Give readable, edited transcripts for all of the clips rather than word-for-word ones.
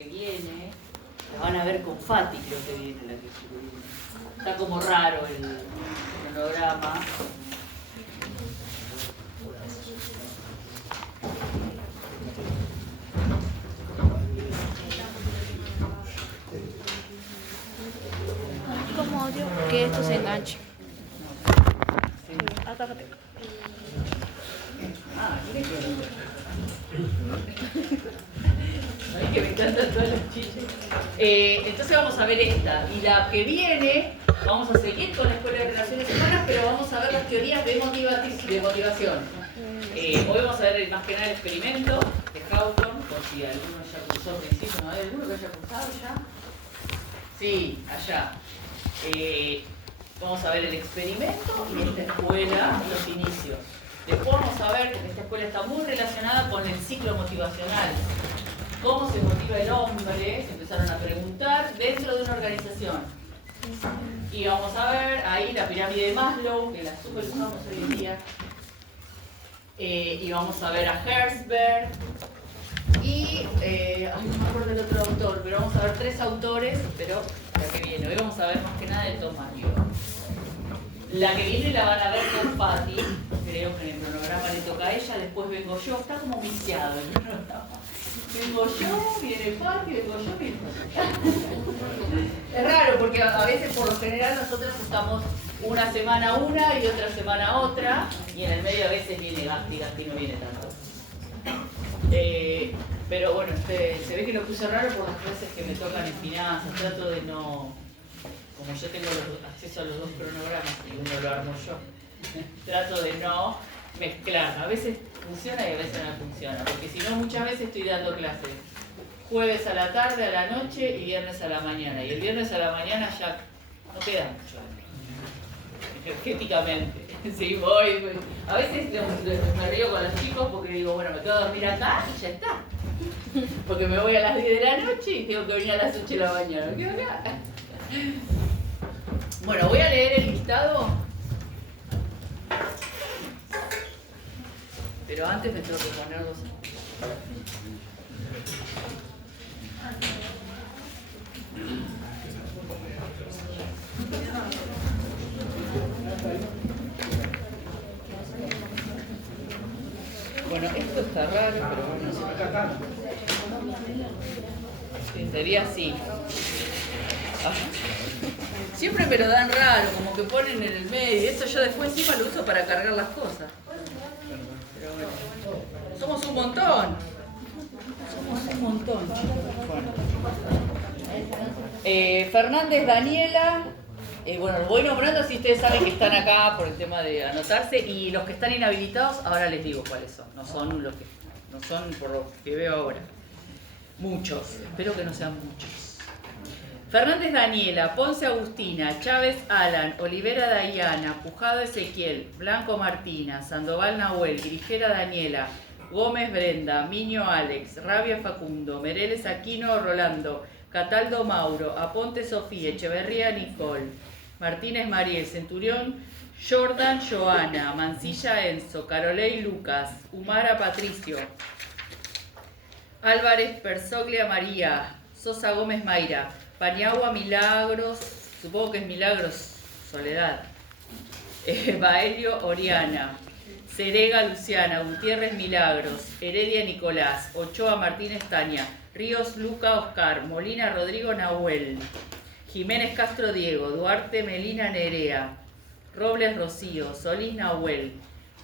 que viene, la van a ver con Fati, creo que viene la que viene. Está como raro el cronograma. Como odio que esto se enganche. Atácate. Ah, mire que me encantan todas las chiches. Entonces vamos a ver esta. Y la que viene, vamos a seguir con la Escuela de Relaciones Humanas, pero vamos a ver las teorías de motivación. Hoy vamos a ver más que nada el experimento de Hawthorne, por si alguno ya cursó al principio, ¿no hay alguno que haya cursado ya? Sí, allá. Vamos a ver el experimento y esta escuela, los inicios. Después vamos a ver que esta escuela está muy relacionada con el ciclo motivacional. ¿Cómo se motiva el hombre? Se empezaron a preguntar dentro de una organización. Y vamos a ver ahí la pirámide de Maslow, que la super usamos hoy en día. Y vamos a ver a Herzberg. Y, no me acuerdo del otro autor, pero vamos a ver 3 autores, pero la que viene. Hoy vamos a ver más que nada de Thomas Kuhn. La que viene la van a ver con Fati, creo que en el cronograma le toca a ella, después vengo yo, está como viciado el cronograma. Vengo yo, viene Fati, vengo yo, viene Fati. Es raro porque a veces por lo general nosotros estamos una semana una y otra semana otra, y en el medio a veces viene Gasti no viene tanto. Pero bueno, se ve que lo puse raro por las clases que me tocan en finanzas, trato de no... Como yo tengo acceso a los 2 cronogramas y uno lo armo yo, trato de no mezclar. A veces funciona y a veces no funciona, porque si no muchas veces estoy dando clases jueves a la tarde, a la noche y viernes a la mañana. Y el viernes a la mañana ya no queda mucho energéticamente. Sí, voy. A veces me río con los chicos porque digo, bueno, me quedo a dormir acá y ya está. Porque me voy a las 10 de la noche y tengo que venir a las 8 de la mañana. ¿Me quedo acá? Bueno, voy a leer el listado, pero antes me tengo que poner los... Bueno, esto está raro, pero bueno, sí, sería así. Siempre me lo dan raro, como que ponen en el medio. Esto yo después encima lo uso para cargar las cosas. Pero bueno, somos un montón. Somos un montón. Fernández Daniela. Bueno, los voy nombrando si ustedes saben que están acá por el tema de anotarse. Y los que están inhabilitados, ahora les digo cuáles son. No son los que, no son por lo que veo ahora. Muchos. Espero que no sean muchos. Fernández Daniela, Ponce Agustina, Chávez Alan, Olivera Dayana, Pujado Ezequiel, Blanco Martina, Sandoval Nahuel, Grigera Daniela, Gómez Brenda, Miño Alex, Rabia Facundo, Mereles Aquino Rolando, Cataldo Mauro, Aponte Sofía, Echeverría Nicole, Martínez Mariel, Centurión Jordan Joana, Mancilla Enzo, Carolei Lucas, Humara Patricio, Álvarez Persoglia María, Sosa Gómez Mayra, Paniagua Milagros, supongo que es Milagros Soledad, Baelio Oriana, Cerega Luciana, Gutiérrez Milagros, Heredia Nicolás, Ochoa Martínez Tania, Ríos Luca Oscar, Molina Rodrigo Nahuel, Jiménez Castro Diego, Duarte Melina Nerea, Robles Rocío, Solís Nahuel,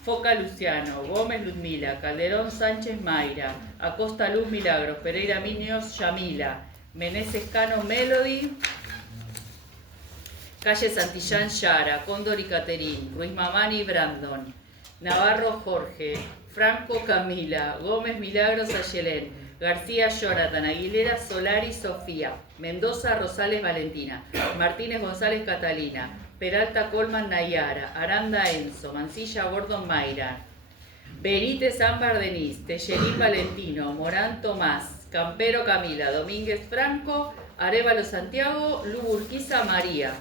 Foca Luciano, Gómez Ludmila, Calderón Sánchez Mayra, Acosta Luz Milagros, Pereira Miños Yamila, Meneses Cano Melody, Calle Santillán Yara, Cóndor y Caterín, Ruiz Mamani Brandon, Navarro Jorge, Franco Camila, Gómez Milagros Ayelén, García Jonathan, Aguilera Solari Sofía, Mendoza Rosales Valentina, Martínez González Catalina, Peralta Colman Nayara, Aranda Enzo, Mancilla Gordon Mayra, Benítez Ámbar Denis, Tellerín Valentino, Morán Tomás, Campero Camila, Domínguez Franco, Arévalo Santiago, Lu Urquiza María,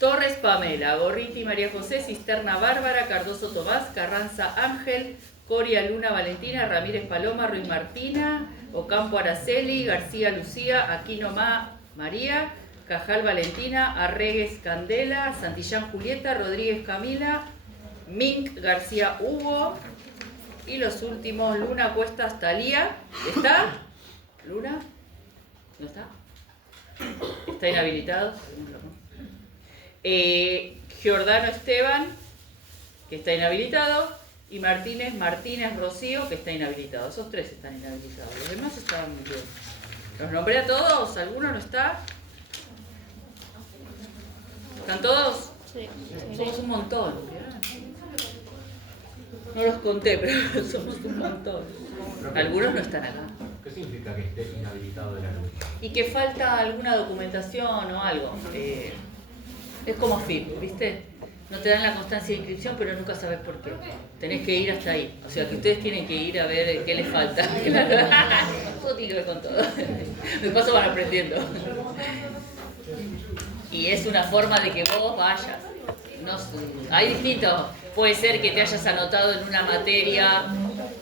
Torres Pamela, Gorriti María José, Cisterna Bárbara, Cardoso Tomás, Carranza Ángel, Coria Luna Valentina, Ramírez Paloma, Ruiz Martina, Ocampo Araceli, García Lucía, Aquino María, Cajal Valentina, Arregues Candela, Santillán Julieta, Rodríguez Camila, Mink García Hugo, y los últimos, Luna Cuestas Talía. ¿Está? ¿Luna? ¿No está? ¿Está inhabilitado? Giordano Esteban, que está inhabilitado, y Martínez Rocío, que está inhabilitado. Esos tres están inhabilitados. Los demás estaban bien. ¿Los nombré a todos? ¿Alguno no está? ¿Están todos? Sí. Somos un montón. No los conté, pero somos un montón. Algunos no están acá. ¿Qué significa que esté inhabilitado de la luz? Y que falta alguna documentación o algo. Es como FIP, ¿viste? No te dan la constancia de inscripción, pero nunca sabes por qué. Tenés que ir hasta ahí. O sea que ustedes tienen que ir a ver qué les falta. Todo tiene que ver con todo. De paso van aprendiendo. Y es una forma de que vos vayas. No, hay distintos. Puede ser que te hayas anotado en una materia,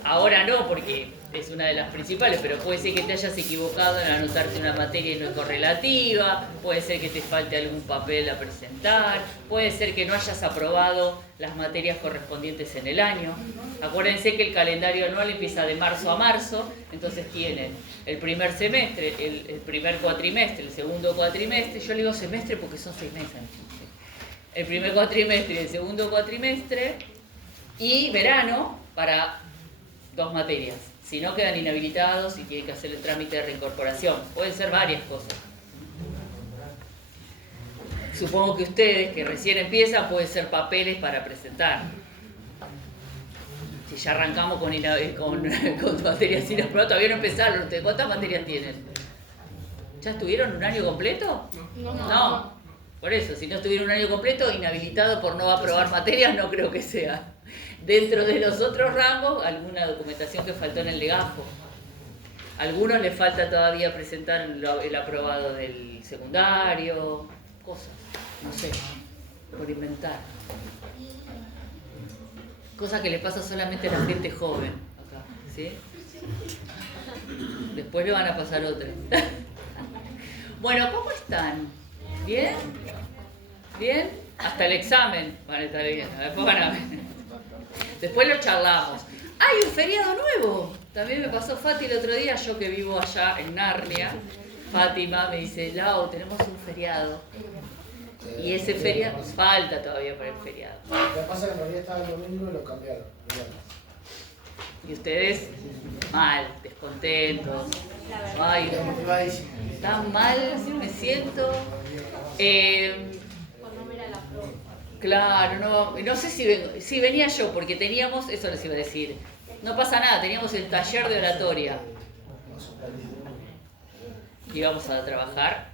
ahora no, porque es una de las principales, pero puede ser que te hayas equivocado en anotarte una materia no correlativa, puede ser que te falte algún papel a presentar, puede ser que no hayas aprobado las materias correspondientes en el año. Acuérdense que el calendario anual empieza de marzo a marzo, entonces tienen el primer semestre, el primer cuatrimestre, el segundo cuatrimestre. Yo le digo semestre porque son 6 meses. El primer cuatrimestre y el segundo cuatrimestre, y verano para 2 materias. Si no, quedan inhabilitados y tienen que hacer el trámite de reincorporación. Pueden ser varias cosas. Supongo que ustedes, que recién empiezan, pueden ser papeles para presentar. Si ya arrancamos con materias inaprobadas, todavía no empezaron. ¿Ustedes cuántas materias tienen? ¿Ya estuvieron un año completo? No. Por eso, si no estuvieron un año completo, inhabilitado por no aprobar materias, no creo que sea. Dentro de los otros rangos, alguna documentación que faltó en el legajo. A algunos les falta todavía presentar el aprobado del secundario, cosas, no sé, por inventar. Cosas que le pasa solamente a la gente joven acá, ¿sí? Después le van a pasar otras. Bueno, ¿cómo están? ¿Bien? ¿Bien? Hasta el examen van a estar bien. Después van a ver. Después lo charlamos. ¡Hay un feriado nuevo! También me pasó Fati el otro día, yo que vivo allá en Narnia. Fátima me dice, Lau, tenemos un feriado. Y ese feriado, falta todavía para el feriado. Lo que pasa es que en realidad estaba el domingo y lo cambiaron. Y ustedes, mal, descontentos. Ay, tan mal, me siento. Claro, no sé si venía yo, porque teníamos, eso les iba a decir, no pasa nada, teníamos el taller de oratoria. Íbamos a trabajar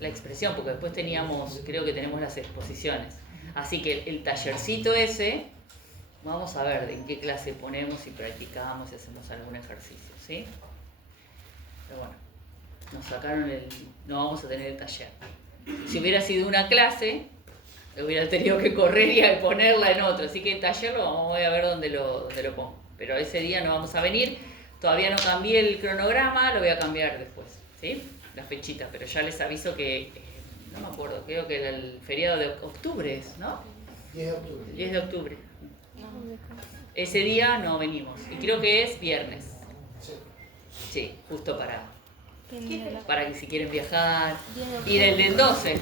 la expresión, porque después teníamos, creo que tenemos las exposiciones. Así que el tallercito ese, vamos a ver en qué clase ponemos y practicamos y hacemos algún ejercicio, ¿sí? Pero bueno, nos sacaron no vamos a tener el taller. Si hubiera sido una clase, hubiera tenido que correr y ponerla en otra. Así que el taller voy a ver dónde lo pongo. Pero ese día no vamos a venir. Todavía no cambié el cronograma, lo voy a cambiar después, ¿sí? La fechita, pero ya les aviso que, no me acuerdo, creo que era el feriado de octubre, ¿no? 10 de octubre. 10 de octubre. Ese día no venimos. Y creo que es viernes. Sí, justo para que si quieren viajar. Y del 12. Es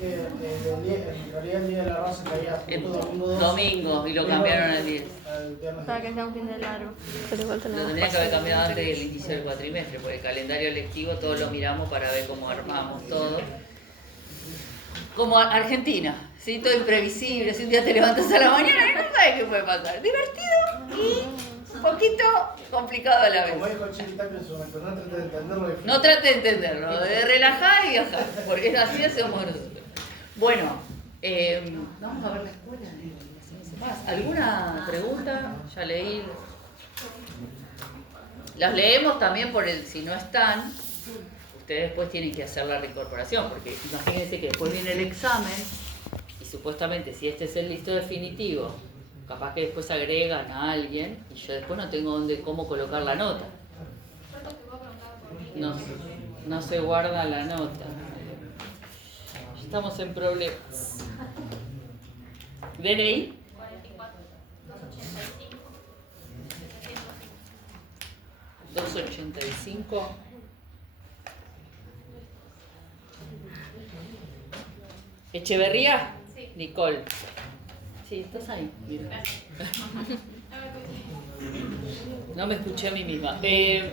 que en realidad el día de la raza caía justo domingo y lo cambiaron al 10. Para que sea un fin de largo. Lo tendría que haber cambiado antes del inicio del cuatrimestre, porque el calendario lectivo todos lo miramos para ver cómo armamos todo. Como Argentina, ¿sí? Todo imprevisible. Si un día te levantas a la mañana y no sabes qué puede pasar. Divertido y un poquito complicado a la vez. Como dijo Chile Tapia en su momento, no trate de entenderlo. No trate de entenderlo, de relajar y viajar, porque así hacemos nosotros. Bueno, vamos a ver la escuela. ¿Alguna pregunta? Ya leí. Las leemos también por si no están. Ustedes después tienen que hacer la reincorporación, porque imagínense que después viene el examen y supuestamente si este es el listo definitivo capaz que después agregan a alguien y yo después no tengo cómo colocar la nota. No se guarda la nota. Estamos en problemas. DNI. 285. Echeverría. Sí. Nicole. Sí, estás ahí. Mira. No me escuché a mí misma.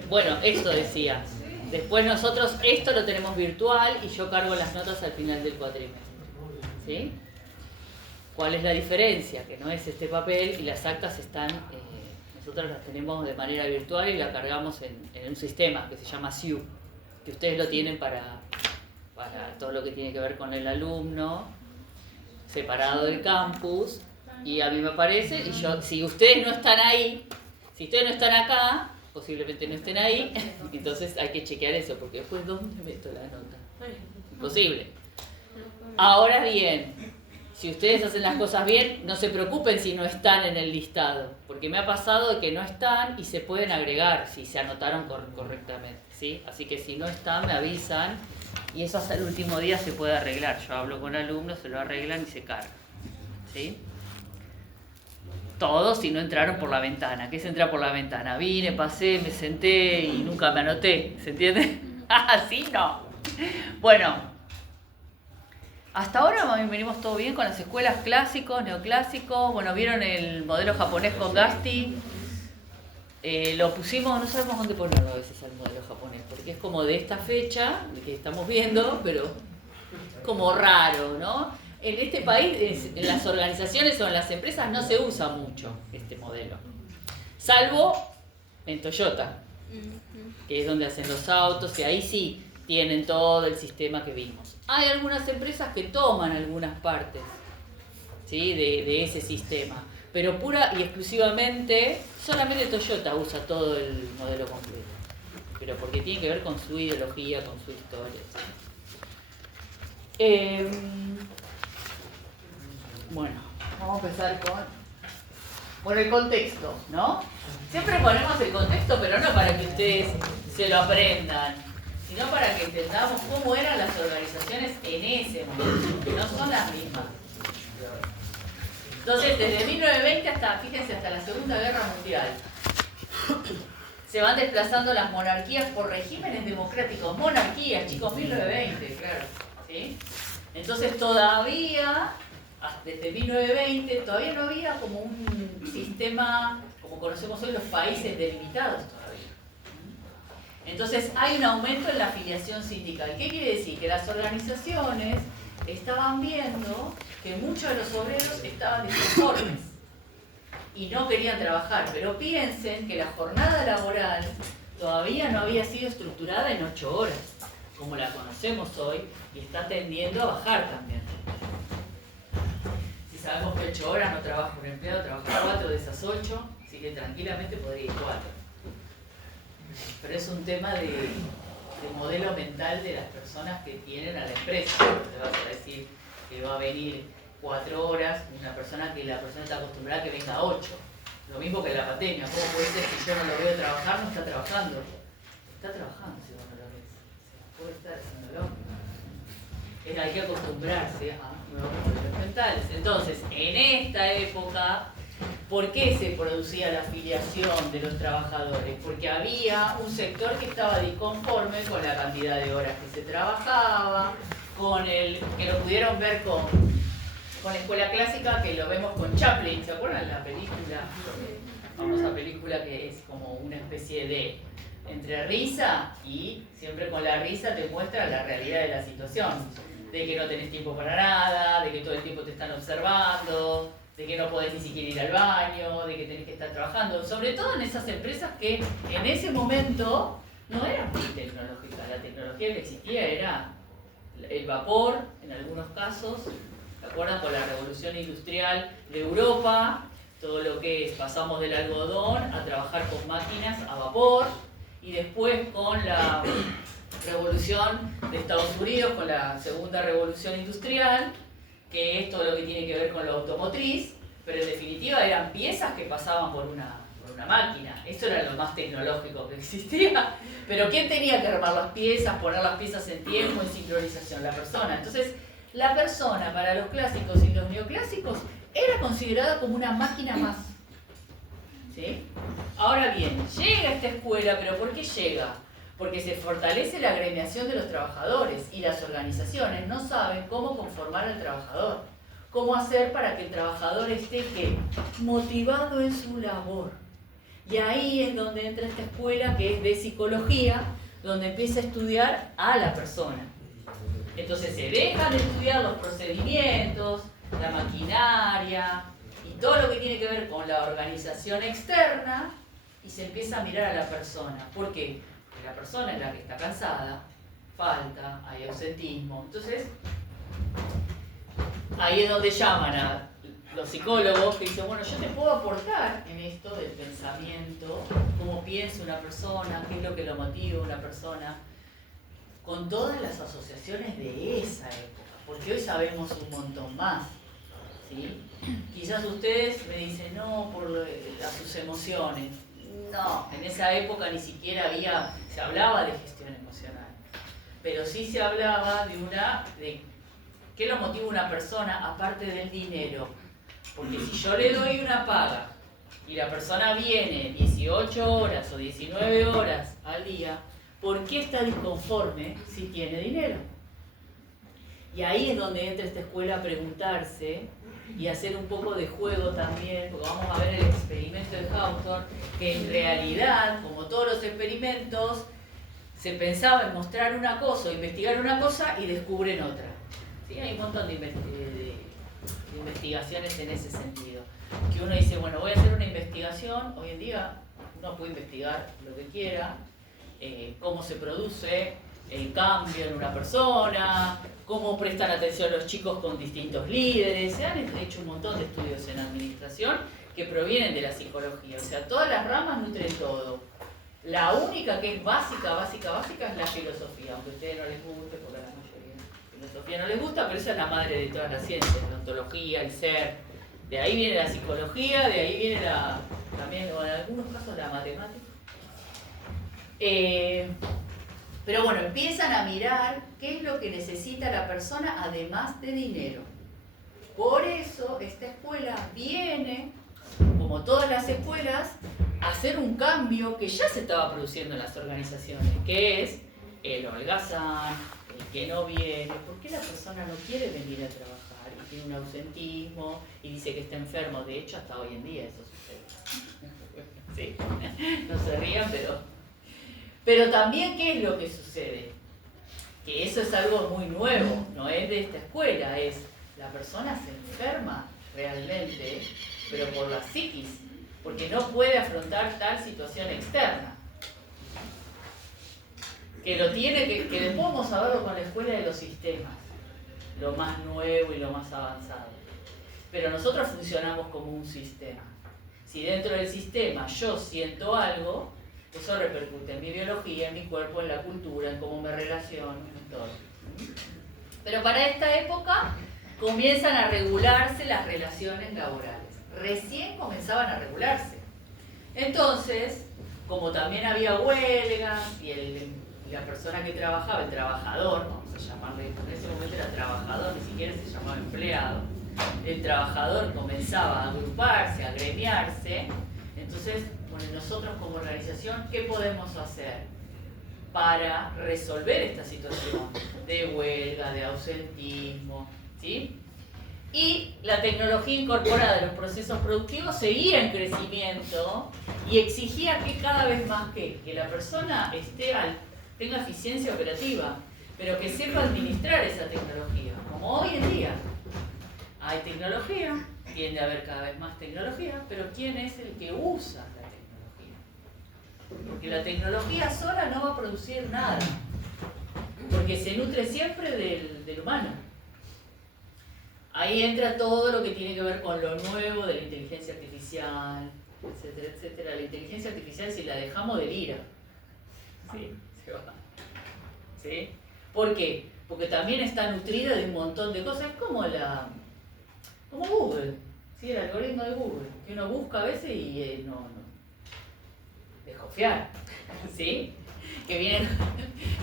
Bueno, esto decía. Después nosotros esto lo tenemos virtual y yo cargo las notas al final del cuatrimestre. ¿Sí? ¿Cuál es la diferencia? Que no es este papel y las actas están, nosotros las tenemos de manera virtual y las cargamos en un sistema que se llama SIU, que ustedes lo tienen para todo lo que tiene que ver con el alumno, separado del campus, y a mí me aparece, y yo, si ustedes no están ahí, si ustedes no están acá, posiblemente no estén ahí, entonces hay que chequear eso, porque después ¿dónde meto la nota? Imposible. Ahora bien, si ustedes hacen las cosas bien, no se preocupen si no están en el listado, porque me ha pasado de que no están y se pueden agregar si se anotaron correctamente, ¿sí? Así que si no están, me avisan y eso hasta el último día se puede arreglar. Yo hablo con alumnos, se lo arreglan y se carga, ¿sí? Todos si no entraron por la ventana. ¿Qué es entrar por la ventana? Vine, pasé, me senté y nunca me anoté, ¿se entiende? Así no. Bueno, hasta ahora venimos todo bien con las escuelas clásicos, neoclásicos. Bueno, vieron el modelo japonés con Gasti. Lo pusimos, no sabemos dónde ponerlo a veces al modelo japonés, porque es como de esta fecha que estamos viendo, pero como raro, ¿no? En este país, en las organizaciones o en las empresas no se usa mucho este modelo, salvo en Toyota, que es donde hacen los autos, y ahí sí tienen todo el sistema que vimos. Hay algunas empresas que toman algunas partes, ¿sí? de ese sistema, pero pura y exclusivamente, solamente Toyota usa todo el modelo completo, pero porque tiene que ver con su ideología, con su historia. Bueno, vamos a empezar con el contexto, ¿no? Siempre ponemos el contexto, pero no para que ustedes se lo aprendan, sino para que entendamos cómo eran las organizaciones en ese momento, que no son las mismas. Entonces, desde 1920 hasta, fíjense, hasta la Segunda Guerra Mundial, se van desplazando las monarquías por regímenes democráticos. Monarquías, chicos, 1920, claro, ¿sí? Entonces todavía, desde 1920, todavía no había como un sistema, como conocemos hoy los países delimitados todavía. Entonces hay un aumento en la afiliación sindical. ¿Qué quiere decir? Que las organizaciones estaban viendo que muchos de los obreros estaban disconformes y no querían trabajar. Pero piensen que la jornada laboral todavía no había sido estructurada en 8 horas, como la conocemos hoy, y está tendiendo a bajar también. Si sabemos que 8 horas no trabaja un empleado, trabaja 4 de esas 8, así que tranquilamente podría ir 4. Pero es un tema de modelo mental de las personas que tienen a la empresa. Te vas a decir que va a venir 4 horas, una persona que la persona está acostumbrada a que venga 8. Lo mismo que la pandemia. ¿Cómo puede ser que yo no lo veo trabajar? No está trabajando. Está trabajando si vos no lo ves. Puede estar haciéndolo. Hay que acostumbrarse a nuevos modelos mentales. Entonces, en esta época, ¿por qué se producía la afiliación de los trabajadores? Porque había un sector que estaba disconforme con la cantidad de horas que se trabajaba, que lo pudieron ver con la escuela clásica, que lo vemos con Chaplin. ¿Se acuerdan la película? La famosa película que es como una especie de entre risa y siempre con la risa te muestra la realidad de la situación. De que no tenés tiempo para nada, de que todo el tiempo te están observando, de que no podés ni siquiera ir al baño, de que tenés que estar trabajando. Sobre todo en esas empresas que en ese momento no eran muy tecnológicas. La tecnología que existía era el vapor, en algunos casos. ¿Se acuerdan? Con la revolución industrial de Europa, todo lo que es, pasamos del algodón a trabajar con máquinas a vapor, y después con la revolución de Estados Unidos, con la segunda revolución industrial, que es todo lo que tiene que ver con lo automotriz, pero en definitiva eran piezas que pasaban por una máquina. Eso era lo más tecnológico que existía. Pero ¿quién tenía que armar las piezas, poner las piezas en tiempo, en sincronización? La persona. Entonces, la persona para los clásicos y los neoclásicos era considerada como una máquina más. ¿Sí? Ahora bien, llega esta escuela, pero ¿por qué llega? Porque se fortalece la agremiación de los trabajadores y las organizaciones no saben cómo conformar al trabajador. Cómo hacer para que el trabajador esté ¿qué? Motivado en su labor. Y ahí es donde entra esta escuela que es de psicología, donde empieza a estudiar a la persona. Entonces se dejan de estudiar los procedimientos, la maquinaria y todo lo que tiene que ver con la organización externa y se empieza a mirar a la persona. ¿Por qué? Porque la persona es la que está cansada, falta, hay ausentismo. Entonces, ahí es donde llaman a los psicólogos que dicen, bueno, yo te puedo aportar en esto del pensamiento, cómo piensa una persona, qué es lo que lo motiva a una persona, con todas las asociaciones de esa época, porque hoy sabemos un montón más, ¿sí? Quizás ustedes me dicen, no, a sus emociones. No, en esa época ni siquiera se hablaba de gestión emocional, pero sí se hablaba de qué lo motiva a una persona aparte del dinero. Porque si yo le doy una paga y la persona viene 18 horas o 19 horas al día, ¿por qué está disconforme si tiene dinero? Y ahí es donde entra esta escuela a preguntarse y hacer un poco de juego también, porque vamos a ver el experimento de Hawthorne, que en realidad, como todos los experimentos, se pensaba en mostrar una cosa o investigar una cosa y descubren otra. ¿Sí? Hay un montón de investigaciones en ese sentido. Que uno dice, bueno, voy a hacer una investigación, hoy en día uno puede investigar lo que quiera, cómo se produce el cambio en una persona, cómo prestan atención los chicos con distintos líderes. Se han hecho un montón de estudios en administración que provienen de la psicología. O sea, todas las ramas nutren todo. La única que es básica es la filosofía, aunque a ustedes no les guste, porque a la mayoría la filosofía no les gusta, pero esa es la madre de todas las ciencias, la ontología, el ser. De ahí viene la psicología, de ahí viene también, o en algunos casos, la matemática. Pero bueno, empiezan a mirar qué es lo que necesita la persona además de dinero. Por eso esta escuela viene, como todas las escuelas, a hacer un cambio que ya se estaba produciendo en las organizaciones, que es el holgazán, el que no viene. ¿Por qué la persona no quiere venir a trabajar y tiene un ausentismo y dice que está enfermo? De hecho, hasta hoy en día eso sucede. Sí, no se rían, pero también, ¿qué es lo que sucede? Que eso es algo muy nuevo, no es de esta escuela, es la persona se enferma realmente, pero por la psiquis, porque no puede afrontar tal situación externa. Que lo tiene, que después vamos a verlo con la escuela de los sistemas, lo más nuevo y lo más avanzado. Pero nosotros funcionamos como un sistema. Si dentro del sistema yo siento algo, eso repercute en mi biología, en mi cuerpo, en la cultura, en cómo me relaciono, en todo. Pero para esta época comienzan a regularse las relaciones laborales. Recién comenzaban a regularse. Entonces, como también había huelgas y la persona que trabajaba, el trabajador, vamos a llamarle, en ese momento era trabajador, ni siquiera se llamaba empleado, el trabajador comenzaba a agruparse, a agremiarse. Entonces, bueno, nosotros como organización, ¿qué podemos hacer para resolver esta situación de huelga, de ausentismo? ¿Sí? Y la tecnología incorporada de los procesos productivos seguía en crecimiento y exigía que cada vez más que la persona tenga eficiencia operativa, pero que sepa administrar esa tecnología, como hoy en día. Hay tecnología, tiende a haber cada vez más tecnología, pero ¿quién es el que usa la tecnología? Porque la tecnología sola no va a producir nada, porque se nutre siempre del humano. Ahí entra todo lo que tiene que ver con lo nuevo de la inteligencia artificial, etcétera, etcétera. La inteligencia artificial, si la dejamos, delira. Sí, se va. ¿Sí? ¿Por qué? Porque también está nutrida de un montón de cosas, como Google. ¿sí? El algoritmo de Google, que uno busca a veces y no. Desconfiar, ¿sí? Que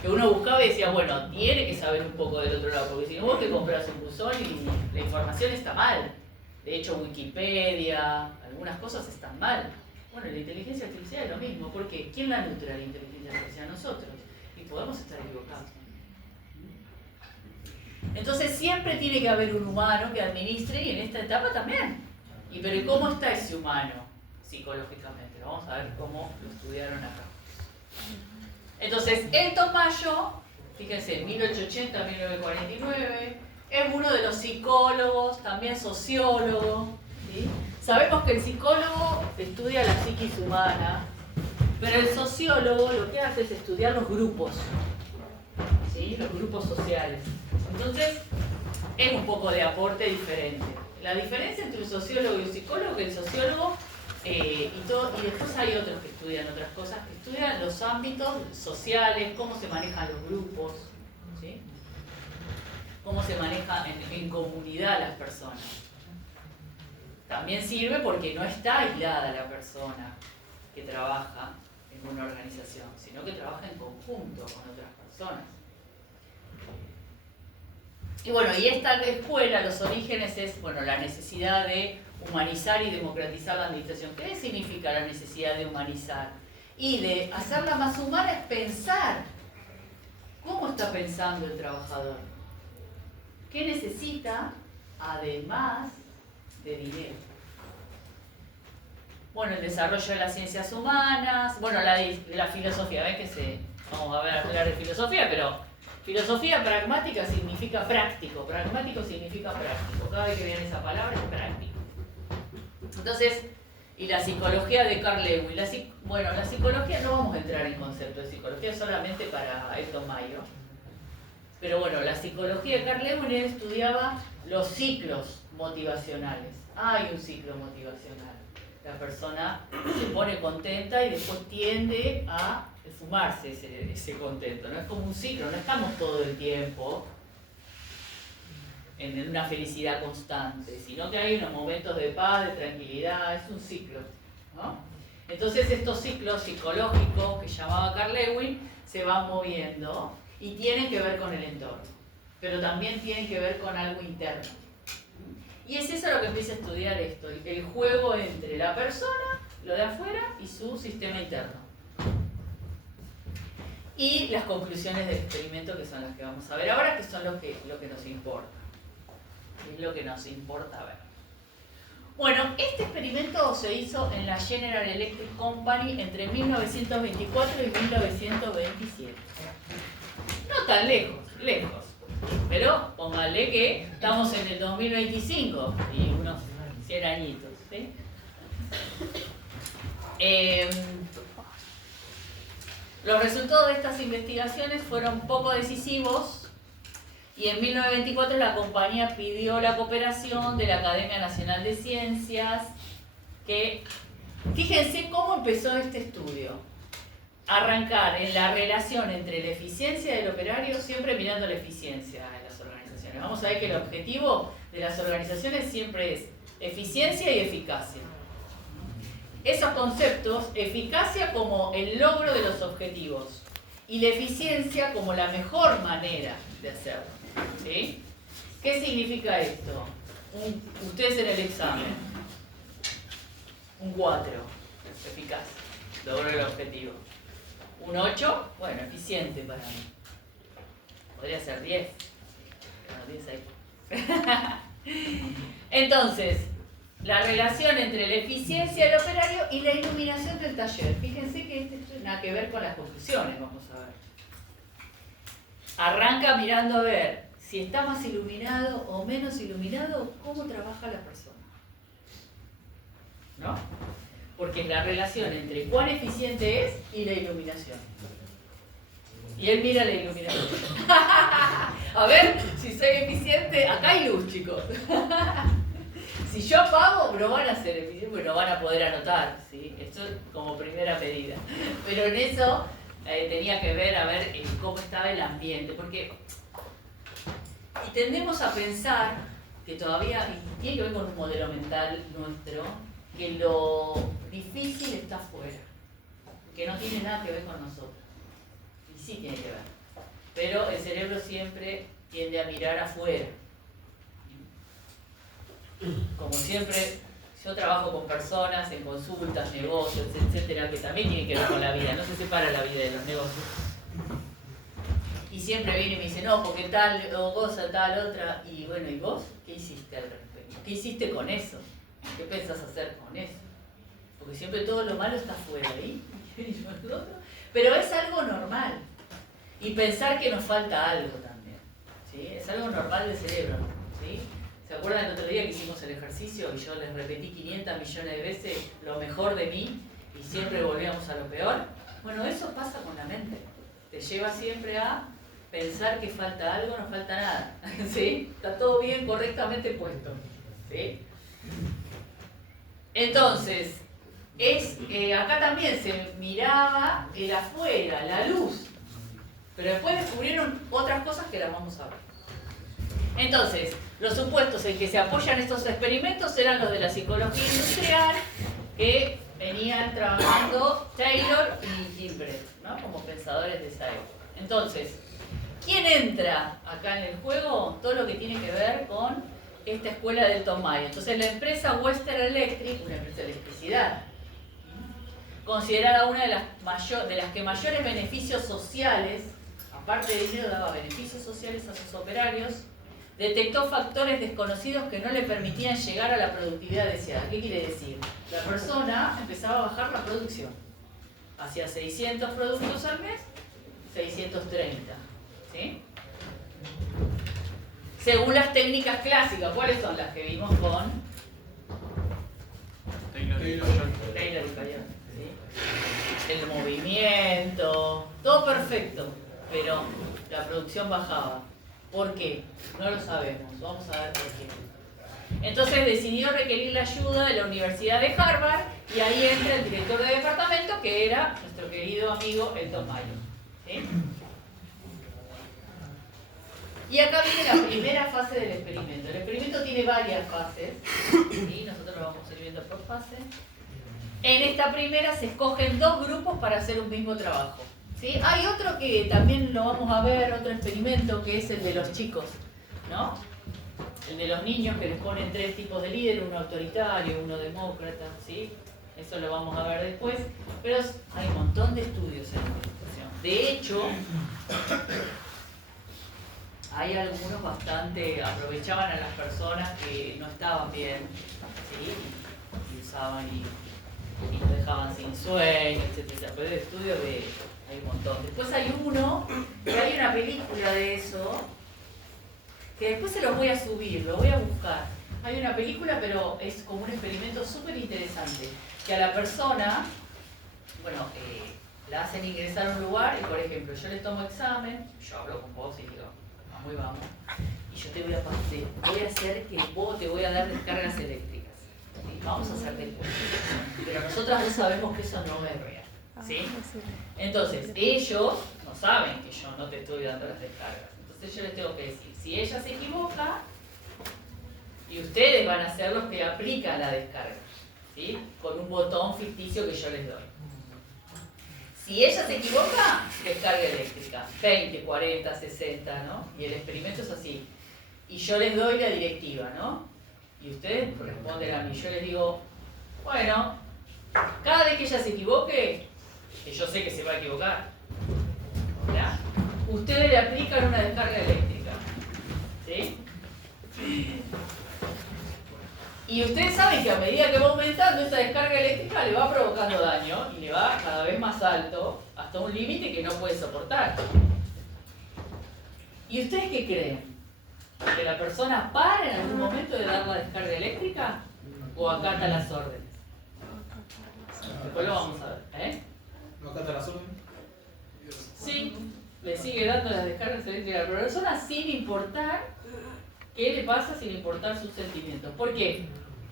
uno buscaba y decía, bueno, tiene que saber un poco del otro lado, porque si no vos te compras un buzón y la información está mal. De hecho, Wikipedia, algunas cosas están mal. Bueno, la inteligencia artificial es lo mismo, porque ¿quién la nutre la inteligencia artificial? Nosotros. Y podemos estar equivocados. Entonces siempre tiene que haber un humano que administre, y en esta etapa también. Pero ¿y cómo está ese humano psicológicamente? Vamos a ver cómo lo estudiaron acá. Entonces, Elton Mayo, fíjense, 1880-1949, es uno de los psicólogos, también sociólogo, ¿sí? Sabemos que el psicólogo estudia la psiquis humana, pero el sociólogo lo que hace es estudiar los grupos, ¿sí? Los grupos sociales. Entonces, es un poco de aporte diferente. La diferencia entre un sociólogo y un psicólogo es que el sociólogo, y después hay otros que estudian otras cosas, que estudian los ámbitos sociales, cómo se manejan los grupos, ¿sí? Cómo se maneja en comunidad las personas. También sirve porque no está aislada la persona que trabaja en una organización, sino que trabaja en conjunto con otras personas. Y bueno, y esta escuela, los orígenes es, bueno, la necesidad de humanizar y democratizar la administración. ¿Qué significa la necesidad de humanizar? Y de hacerla más humana es pensar. ¿Cómo está pensando el trabajador? ¿Qué necesita además de dinero? Bueno, el desarrollo de las ciencias humanas, bueno, la filosofía, ¿ven que vamos a hablar de filosofía, pero filosofía pragmática significa práctico, pragmático significa práctico, cada vez que viene esa palabra es práctico. Entonces, y la psicología de Carl Lewin, la psicología, no vamos a entrar en concepto de psicología solamente para Elton Mayo, pero bueno, la psicología de Carl Lewin estudiaba los ciclos motivacionales. Hay un ciclo motivacional. La persona se pone contenta y después tiende a esfumarse ese contento. No es como un ciclo, no estamos todo el tiempo en una felicidad constante, sino que hay unos momentos de paz, de tranquilidad, es un ciclo, ¿no? Entonces estos ciclos psicológicos que llamaba Carl Lewin se van moviendo y tienen que ver con el entorno, pero también tienen que ver con algo interno. Y es eso lo que empieza a estudiar esto, el juego entre la persona, lo de afuera, y su sistema interno. Y las conclusiones del experimento, que son las que vamos a ver ahora, que son lo que nos importa. Es lo que nos importa ver. Bueno, este experimento se hizo en la General Electric Company entre 1924 y 1927. No tan lejos. Pero póngale que estamos en el 2025 y unos 100 añitos, ¿sí? Los resultados de estas investigaciones fueron poco decisivos y en 1924 la compañía pidió la cooperación de la Academia Nacional de Ciencias, que, fíjense cómo empezó este estudio. Arrancar en la relación entre la eficiencia del operario, siempre mirando la eficiencia en las organizaciones. Vamos a ver que el objetivo de las organizaciones siempre es eficiencia y eficacia. Esos conceptos, eficacia como el logro de los objetivos y la eficiencia como la mejor manera de hacerlo, ¿sí? ¿Qué significa esto? Ustedes en el examen, un 4, eficaz, logro el objetivo. Un 8, bueno, eficiente para mí. Podría ser 10. Bueno, 10 ahí. Entonces, la relación entre la eficiencia del operario y la iluminación del taller. Fíjense que esto no tiene nada que ver con las conclusiones, vamos a ver. Arranca mirando a ver si está más iluminado o menos iluminado, cómo trabaja la persona. ¿No? Porque es la relación entre cuán eficiente es y la iluminación. Y él mira la iluminación. A ver, si soy eficiente, acá hay luz, chicos. Si yo apago, no van a ser eficientes, porque no van a poder anotar, ¿sí? Esto es como primera medida. Pero en eso tenía que ver, a ver cómo estaba el ambiente. Porque y tendemos a pensar que todavía y tiene que ver con un modelo mental nuestro, que lo difícil está afuera, que no tiene nada que ver con nosotros. Y sí tiene que ver. Pero el cerebro siempre tiende a mirar afuera. Como siempre, yo trabajo con personas en consultas, negocios, etcétera, que también tienen que ver con la vida, no se separa la vida de los negocios. Y siempre viene y me dice, no, porque tal o cosa, tal otra. Y bueno, ¿y vos qué hiciste al respecto? ¿Qué hiciste con eso? ¿Qué pensás hacer con eso? Porque siempre todo lo malo está afuera, ¿eh? Pero es algo normal. Y pensar que nos falta algo también, ¿sí? Es algo normal del cerebro, ¿sí? ¿Se acuerdan el otro día que hicimos el ejercicio y yo les repetí 500 millones de veces lo mejor de mí y siempre volvíamos a lo peor? Bueno, eso pasa con la mente. Te lleva siempre a pensar que falta algo, no falta nada, ¿sí? Está todo bien, correctamente puesto, ¿sí? Entonces, acá también se miraba el afuera, la luz, pero después descubrieron otras cosas que las vamos a ver. Entonces, los supuestos en que se apoyan estos experimentos eran los de la psicología industrial, que venían trabajando Taylor y Gilbert, ¿no? Como pensadores de esa época. Entonces, ¿quién entra acá en el juego? Todo lo que tiene que ver con esta escuela de Tom Mayo. Entonces, la empresa Western Electric, una empresa de electricidad, considerada una de las que mayores beneficios sociales, aparte de dinero, daba beneficios sociales a sus operarios, detectó factores desconocidos que no le permitían llegar a la productividad deseada. ¿Qué quiere decir? La persona empezaba a bajar la producción. Hacía 600 productos al mes, 630. ¿Sí? Según las técnicas clásicas, ¿cuáles son las que vimos con Taylor y Fayol? ¿Sí? El movimiento, todo perfecto, pero la producción bajaba. ¿Por qué? No lo sabemos. Vamos a ver por qué. Entonces decidió requerir la ayuda de la Universidad de Harvard y ahí entra el director de departamento, que era nuestro querido amigo Elton Mayo. ¿Sí? Y acá viene la primera fase del experimento. El experimento tiene varias fases, ¿sí? Nosotros lo vamos a ir viendo por fase. En esta primera se escogen dos grupos para hacer un mismo trabajo. ¿Sí? Hay otro que también lo vamos a ver, otro experimento, que es el de los chicos, ¿no? El de los niños, que les ponen tres tipos de líder, uno autoritario, uno demócrata, ¿sí? Eso lo vamos a ver después, pero hay un montón de estudios en esta situación. De hecho, hay algunos bastante, aprovechaban a las personas que no estaban bien, ¿sí? Y usaban y los dejaban sin sueño, etc. Pero el estudio hay un montón. Después hay uno, que hay una película de eso, que después se los voy a subir, lo voy a buscar. Hay una película, pero es como un experimento súper interesante, que a la persona, bueno, la hacen ingresar a un lugar y, por ejemplo, yo le tomo examen, yo hablo con vos y digo, vamos y vamos, y yo te voy a hacer que vos te voy a dar descargas eléctricas. ¿Sí? Vamos a hacer después. Pero nosotras no sabemos que eso no es real. ¿Sí? Entonces, ellos no saben que yo no te estoy dando las descargas. Entonces yo les tengo que decir, si ella se equivoca, y ustedes van a ser los que aplican la descarga, ¿sí? Con un botón ficticio que yo les doy. Si ella se equivoca, descarga eléctrica, 20, 40, 60, ¿no? Y el experimento es así. Y yo les doy la directiva, ¿no? Y ustedes responden a mí. Yo les digo, bueno, cada vez que ella se equivoque, que yo sé que se va a equivocar, ¿ya? Ustedes le aplican una descarga eléctrica, ¿sí? Y ustedes saben que a medida que va aumentando esa descarga eléctrica le va provocando daño y le va cada vez más alto hasta un límite que no puede soportar. ¿Y ustedes qué creen? ¿Que la persona para en algún momento de dar la descarga eléctrica o acata las órdenes? Después lo vamos a ver, ¿eh? ¿No acata las órdenes? Sí, le sigue dando las descargas eléctricas a la persona sin importar qué le pasa, sin importar sus sentimientos. ¿Por qué?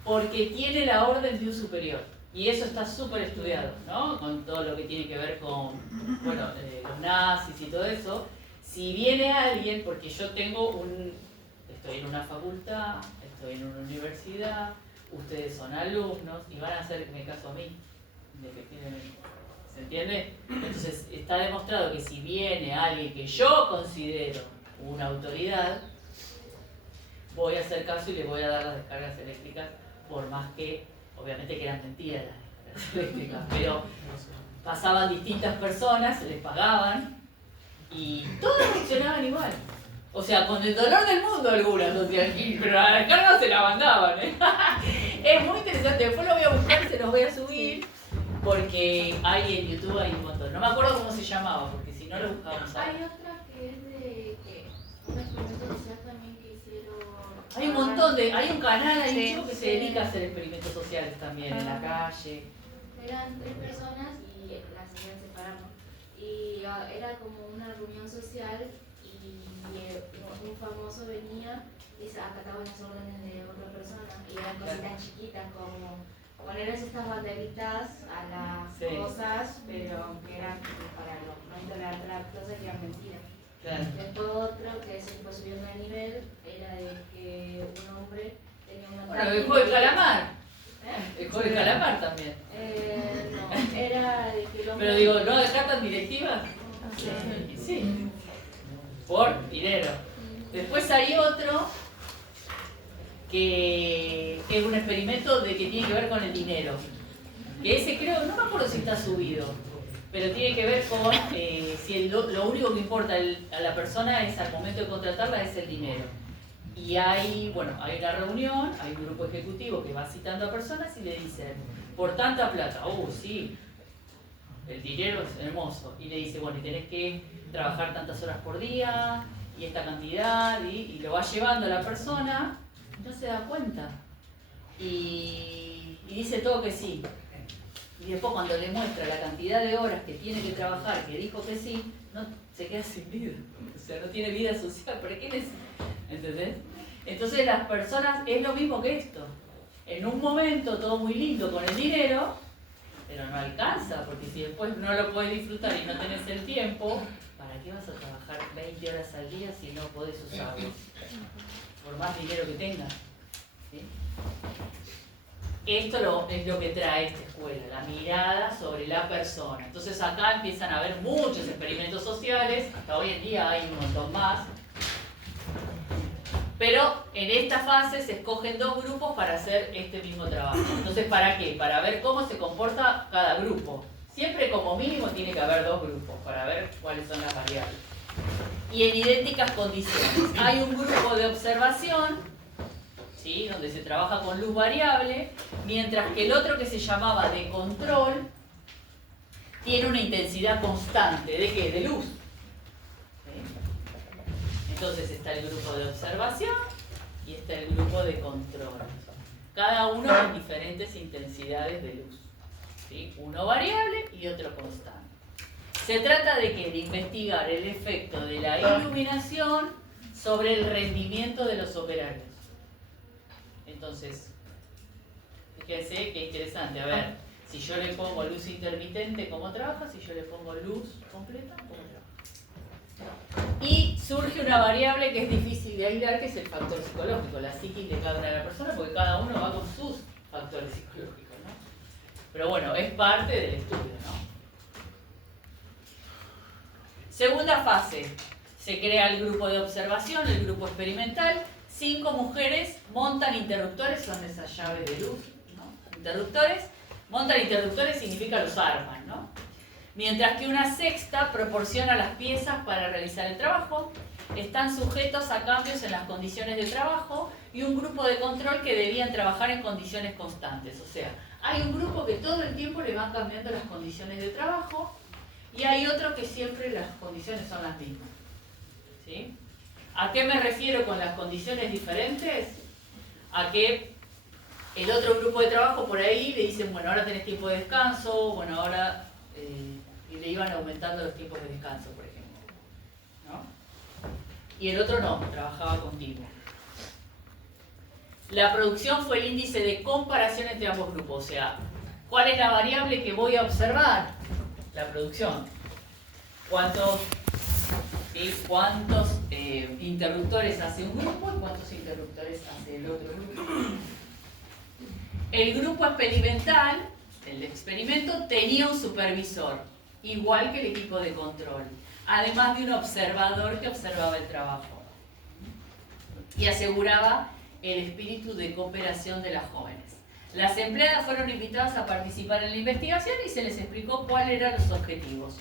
Porque tiene la orden de un superior. Y eso está súper estudiado, ¿no? Con todo lo que tiene que ver con, bueno, los nazis y todo eso. Si viene alguien, porque yo tengo estoy en una facultad, estoy en una universidad, ustedes son alumnos y van a hacerme caso a mí, indefectiblemente. ¿Se entiende? Entonces está demostrado que si viene alguien que yo considero una autoridad, voy a hacer caso y le voy a dar las descargas eléctricas, por más que, obviamente que eran mentiras las descargas eléctricas, pero pasaban distintas personas, les pagaban y todas funcionaban igual. O sea, con el dolor del mundo algunas, o sea, pero la descarga se la mandaban, ¿eh? Es muy interesante, después lo voy a buscar, se los voy a subir, porque hay en YouTube hay un montón. No me acuerdo cómo se llamaba, porque si no lo buscábamos ahí. Hay otra que es de que un experimento social también que hicieron. Hay un montón de, hay un canal ahí Sí, chico que se dedica a hacer experimentos sociales también en la calle. Eran 3 personas y las hacían separarnos. Y era como una reunión social y un famoso venía y se acataba las órdenes de otra persona. Y eran cositas chiquitas como ponerles estas banderitas a las Sí. cosas, pero que eran para no intolerar las cosas que eran mentiras. Claro. Después otro que se fue subiendo de nivel era de que un hombre tenía una Bueno, el juego del calamar. El juego del calamar también. No, era de que el hombre... Pero digo, ¿no descartan directivas? Sí. Por dinero. Después hay otro que es un experimento de que tiene que ver con el dinero. Que ese creo, no me acuerdo si está subido, pero tiene que ver con si lo único que importa a la persona es al momento de contratarla es el dinero. Y hay una reunión, hay un grupo ejecutivo que va citando a personas y le dicen, por tanta plata, sí, el dinero es hermoso. Y le dice, bueno, y tenés que trabajar tantas horas por día, y esta cantidad, y lo va llevando a la persona, no se da cuenta. Y dice todo que sí. Y después cuando le muestra la cantidad de horas que tiene que trabajar, que dijo que sí, no, se queda sin vida. O sea, no tiene vida social. ¿Para qué necesita? ¿Entendés? Entonces las personas, es lo mismo que esto. En un momento todo muy lindo con el dinero, pero no alcanza, porque si después no lo podés disfrutar y no tenés el tiempo, ¿para qué vas a trabajar 20 horas al día si no podés usarlos? Por más dinero que tengas. ¿Sí? Esto es lo que trae esta escuela, la mirada sobre la persona. Entonces acá empiezan a haber muchos experimentos sociales, hasta hoy en día hay un montón más. Pero en esta fase se escogen 2 grupos para hacer este mismo trabajo. Entonces, ¿para qué? Para ver cómo se comporta cada grupo. Siempre como mínimo tiene que haber 2 grupos para ver cuáles son las variables. Y en idénticas condiciones. Hay un grupo de observación, ¿sí?, donde se trabaja con luz variable, mientras que el otro que se llamaba de control tiene una intensidad constante. ¿De qué? De luz. Entonces está el grupo de observación y está el grupo de control. Cada uno con diferentes intensidades de luz. ¿Sí? Uno variable y otro constante. Se trata de qué? De investigar el efecto de la iluminación sobre el rendimiento de los operarios. Entonces, fíjense qué interesante. A ver, si yo le pongo luz intermitente, ¿cómo trabaja? Si yo le pongo luz completa, ¿cómo trabaja? Y surge una variable que es difícil de aislar, que es el factor psicológico, la psiquis de cada una de las personas, porque cada uno va con sus factores psicológicos, ¿no? Pero bueno, es parte del estudio, ¿no? Segunda fase, se crea el grupo de observación, el grupo experimental. 5 mujeres montan interruptores, son esas llaves de luz, ¿no? Interruptores, montan interruptores significa los arman, ¿no? Mientras que una sexta proporciona las piezas para realizar el trabajo, están sujetos a cambios en las condiciones de trabajo y un grupo de control que debían trabajar en condiciones constantes. O sea, hay un grupo que todo el tiempo le van cambiando las condiciones de trabajo y hay otro que siempre las condiciones son las mismas. ¿Sí? ¿A qué me refiero con las condiciones diferentes? A que el otro grupo de trabajo por ahí le dicen, bueno, ahora tenés tiempo de descanso, bueno, ahora... y le iban aumentando los tiempos de descanso, por ejemplo, ¿no? Y el otro no, trabajaba continuo. La producción fue el índice de comparación entre ambos grupos, o sea, ¿cuál es la variable que voy a observar? La producción. ¿Cuántos interruptores hace un grupo y cuántos interruptores hace el otro grupo. El grupo experimental, el experimento, tenía un supervisor, igual que el equipo de control, además de un observador que observaba el trabajo y aseguraba el espíritu de cooperación de las jóvenes. Las empleadas fueron invitadas a participar en la investigación y se les explicó cuáles eran los objetivos.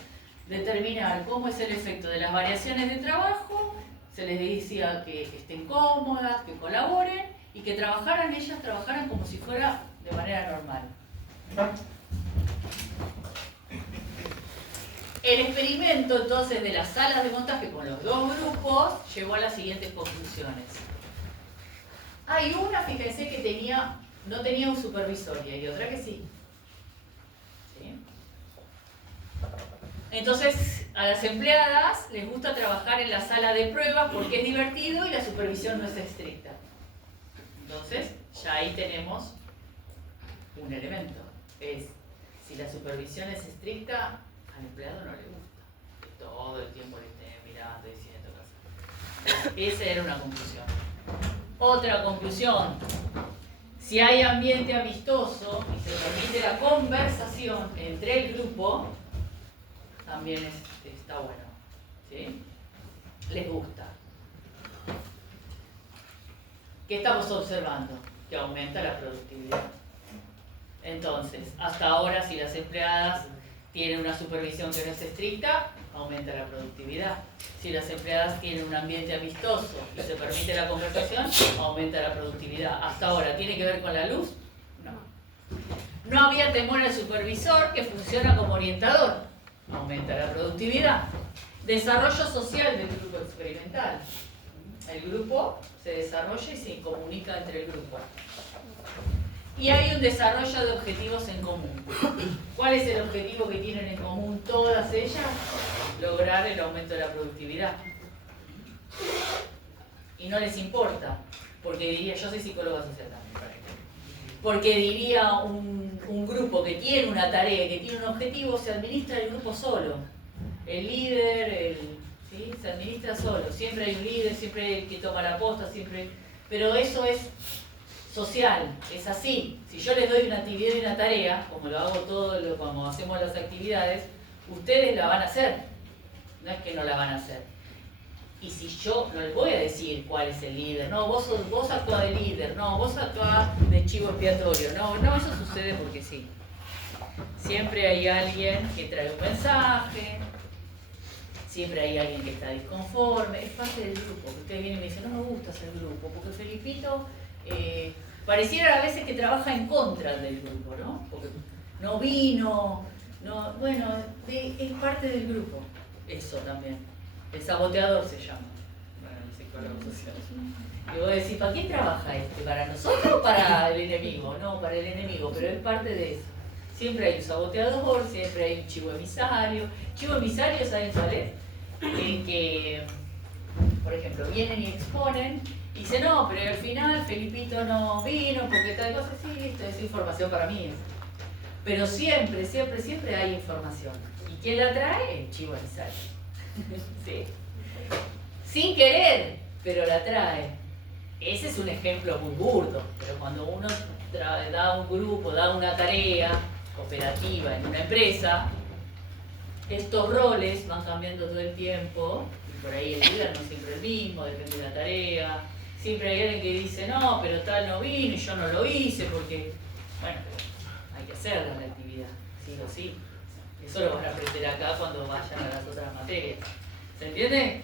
Determinar cómo es el efecto de las variaciones de trabajo, se les decía que estén cómodas, que colaboren y que ellas trabajaran como si fuera de manera normal. El experimento entonces de las salas de montaje con los dos grupos llevó a las siguientes conclusiones. Hay una, fíjense, que no tenía un supervisor y hay otra que sí. ¿Sí? Entonces, a las empleadas les gusta trabajar en la sala de pruebas porque es divertido y la supervisión no es estricta. Entonces, ya ahí tenemos un elemento. Si la supervisión es estricta, al empleado no le gusta. Que todo el tiempo le esté mirando, diciendo cosas. Esa era una conclusión. Otra conclusión. Si hay ambiente amistoso y se permite la conversación entre el grupo, también está bueno. ¿Sí? Les gusta. ¿Qué estamos observando? Que aumenta la productividad. Entonces, hasta ahora, si las empleadas tienen una supervisión que no es estricta, aumenta la productividad. Si las empleadas tienen un ambiente amistoso y se permite la conversación, aumenta la productividad. Hasta ahora, ¿tiene que ver con la luz? No. No había temor al supervisor, que funciona como orientador. Aumenta la productividad. Desarrollo social del grupo experimental. El grupo se desarrolla y se comunica entre el grupo. Y hay un desarrollo de objetivos en común. ¿Cuál es el objetivo que tienen en común todas ellas? Lograr el aumento de la productividad. Y no les importa, porque diría, yo soy psicóloga social también, porque diría un grupo que tiene una tarea, que tiene un objetivo, se administra el grupo solo. El líder, ¿sí? Se administra solo. Siempre hay un líder, siempre hay el que toma la posta, siempre. Pero eso es social, es así. Si yo les doy una actividad y una tarea, como lo hago como hacemos las actividades, ustedes la van a hacer. No es que no la van a hacer. Y si yo no les voy a decir cuál es el líder, no, vos actuás de líder, no, vos actuás de chivo expiatorio, no, eso sucede porque sí. Siempre hay alguien que trae un mensaje, siempre hay alguien que está disconforme, es parte del grupo. Ustedes vienen y me dicen, no me gusta ser grupo, porque Felipito pareciera a veces que trabaja en contra del grupo, ¿no? Porque no vino, es parte del grupo, eso también. El saboteador se llama, bueno, el psicólogo social. Y vos decís, ¿para quién trabaja este? ¿Para nosotros o para el enemigo? No, para el enemigo, pero es parte de eso. Siempre hay un saboteador, siempre hay un chivo emisario. Chivo emisario, ¿saben cuál es? El que, por ejemplo, vienen y exponen y dicen, no, pero al final Felipito no vino porque tal cosa, sí, esto es información para mí. Pero siempre hay información. ¿Y quién la trae? El chivo emisario. Sí. Sin querer, pero la trae. Ese es un ejemplo muy burdo, pero cuando uno da un grupo, da una tarea operativa en una empresa, estos roles van cambiando todo el tiempo, y por ahí el líder no siempre es el mismo, depende de la tarea. Siempre hay alguien que dice, no, pero tal no vino y yo no lo hice porque, bueno, hay que hacerla la actividad, sí o sí. Eso lo van a aprender acá cuando vayan a las otras materias. ¿Se entiende?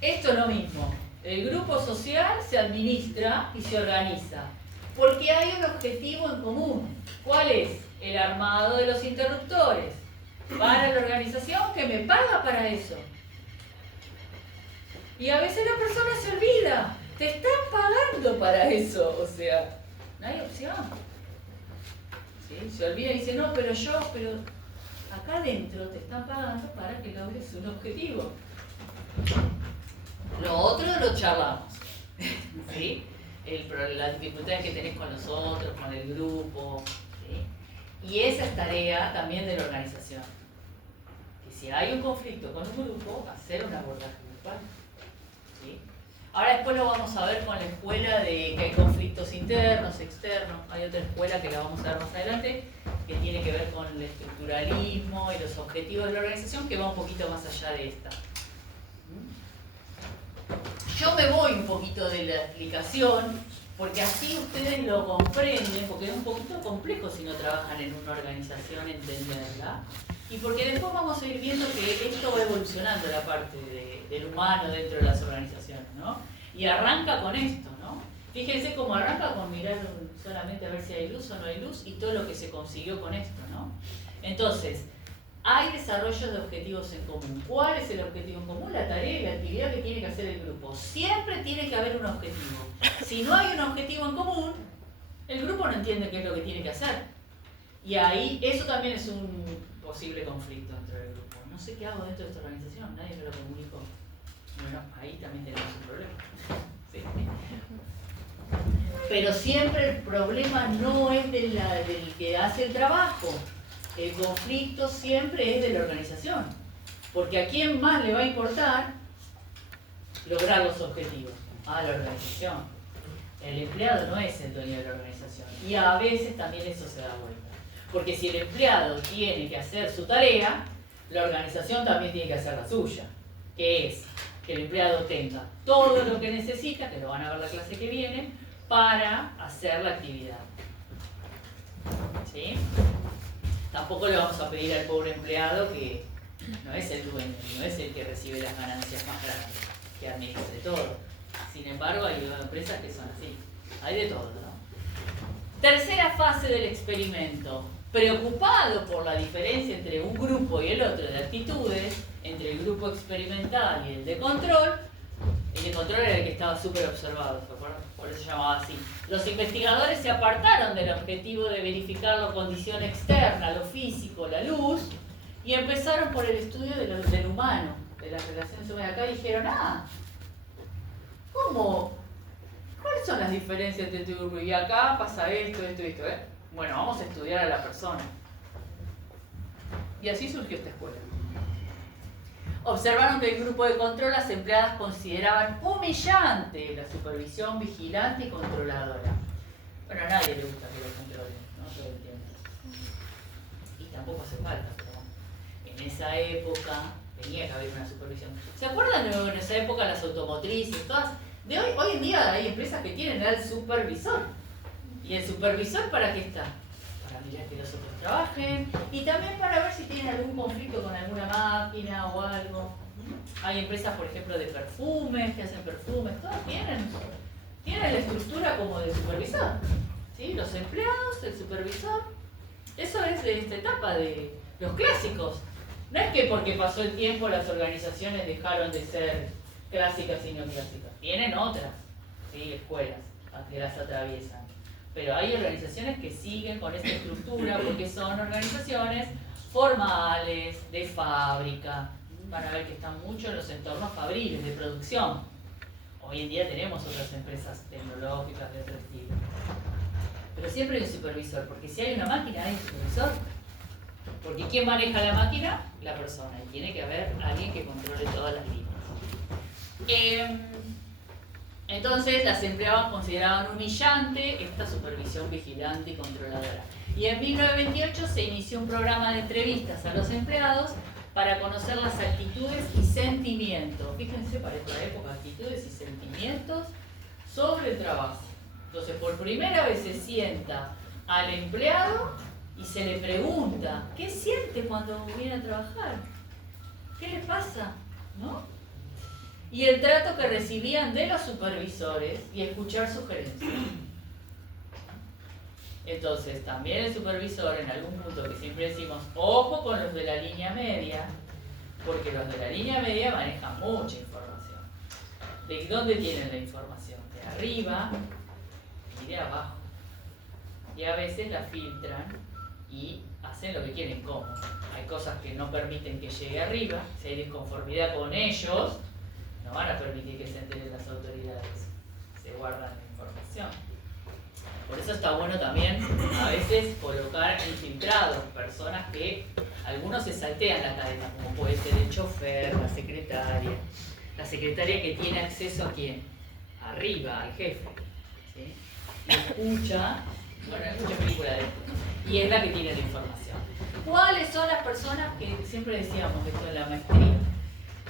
Esto es lo mismo. El grupo social se administra y se organiza porque hay un objetivo en común. ¿Cuál es? El armado de los interruptores para la organización que me paga para eso. Y a veces la persona se olvida. Te están pagando para eso. O sea, no hay opción. ¿Sí? Se olvida y dice, no, pero acá adentro te están pagando para que logres un objetivo. Lo otro lo charlamos. ¿Sí? Las dificultades que tenés con los otros, con el grupo. ¿Sí? Y esa es tarea también de la organización. Que si hay un conflicto con un grupo, hacer un abordaje grupal. ¿Sí? Ahora después lo vamos a ver con la escuela de que hay conflictos internos, externos. Hay otra escuela que la vamos a ver más adelante, que tiene que ver con el estructuralismo y los objetivos de la organización, que va un poquito más allá de esta. Yo me voy un poquito de la explicación, porque así ustedes lo comprenden, porque es un poquito complejo si no trabajan en una organización entenderla, y porque después vamos a ir viendo que esto va evolucionando la parte del humano dentro de las organizaciones, ¿no? Y arranca con esto, ¿no? Fíjense cómo arranca con mirar solamente a ver si hay luz o no hay luz y todo lo que se consiguió con esto, ¿no? Entonces, hay desarrollo de objetivos en común. ¿Cuál es el objetivo en común? La tarea y la actividad que tiene que hacer el grupo. Siempre tiene que haber un objetivo. Si no hay un objetivo en común, el grupo no entiende qué es lo que tiene que hacer. Y ahí, eso también es un posible conflicto dentro del grupo. No sé qué hago dentro de esta organización, nadie me lo comunicó. Bueno, ahí también tenemos un problema. Sí. Pero siempre el problema no es del que hace el trabajo. El conflicto siempre es de la organización. Porque a quién más le va a importar lograr los objetivos. A la organización. El empleado no es el dueño de la organización. Y a veces también eso se da vuelta. Porque si el empleado tiene que hacer su tarea, la organización también tiene que hacer la suya. Que es que el empleado tenga todo lo que necesita, que lo van a ver la clase que viene, para hacer la actividad. ¿Sí? Tampoco le vamos a pedir al pobre empleado que no es el dueño, no es el que recibe las ganancias más grandes, que administre todo. Sin embargo, hay empresas que son así. Hay de todo, ¿no? Tercera fase del experimento. Preocupado por la diferencia entre un grupo y el otro de actitudes, entre el grupo experimental y el de control era el que estaba súper observado, ¿se acuerdan? Por eso se llamaba así. Los investigadores se apartaron del objetivo de verificar la condición externa, lo físico, la luz, y empezaron por el estudio del humano, de las relaciones humanas. Acá dijeron, ¿cómo? ¿Cuáles son las diferencias entre tu grupo? Y acá pasa esto, ¿eh? Bueno, vamos a estudiar a la persona. Y así surgió esta escuela. Observaron que el grupo de control las empleadas consideraban humillante la supervisión vigilante y controladora. Bueno, a nadie le gusta que lo controlen, ¿no? Todo el tiempo. Y tampoco hace falta, pero en esa época tenía que haber una supervisión. ¿Se acuerdan en esa época las automotrices? Todas, hoy en día hay empresas que tienen al supervisor. ¿Y el supervisor para qué está? Para mirar que los otros trabajen y también para ver si tienen algún conflicto con alguna máquina o algo. Hay empresas, por ejemplo, de perfumes, que hacen perfumes, todas tienen la estructura como de supervisor. ¿Sí? Los empleados, el supervisor. Eso es de esta etapa de los clásicos. No es que porque pasó el tiempo las organizaciones dejaron de ser clásicas y no clásicas. Tienen otras, ¿sí? Escuelas que las atraviesan. Pero hay organizaciones que siguen con esta estructura porque son organizaciones formales, de fábrica. Van a ver que están mucho en los entornos fabriles, de producción. Hoy en día tenemos otras empresas tecnológicas de otro estilo. Pero siempre hay un supervisor, porque si hay una máquina hay un supervisor. Porque ¿quién maneja la máquina? La persona. Y tiene que haber alguien que controle todas las líneas. Entonces las empleadas consideraban humillante esta supervisión vigilante y controladora. Y en 1928 se inició un programa de entrevistas a los empleados para conocer las actitudes y sentimientos. Fíjense, para esta época, actitudes y sentimientos sobre el trabajo. Entonces, por primera vez se sienta al empleado y se le pregunta, ¿qué siente cuando viene a trabajar? ¿Qué le pasa? ¿No? Y el trato que recibían de los supervisores y escuchar sugerencias. Entonces, también el supervisor, en algún punto que siempre decimos, ojo con los de la línea media, porque los de la línea media manejan mucha información. ¿De dónde tienen la información? De arriba y de abajo. Y a veces la filtran y hacen lo que quieren. ¿Cómo? Hay cosas que no permiten que llegue arriba, si hay disconformidad con ellos, no van a permitir que se enteren las autoridades, se guardan la información. Por eso está bueno también a veces colocar infiltrados, personas que algunos se saltean la cadena, como puede ser el chofer, la secretaria que tiene acceso a quién, arriba, al jefe, ¿sí? Y escucha, bueno, hay muchas películas de esto, y es la que tiene la información. ¿Cuáles son las personas que siempre decíamos esto en la maestría?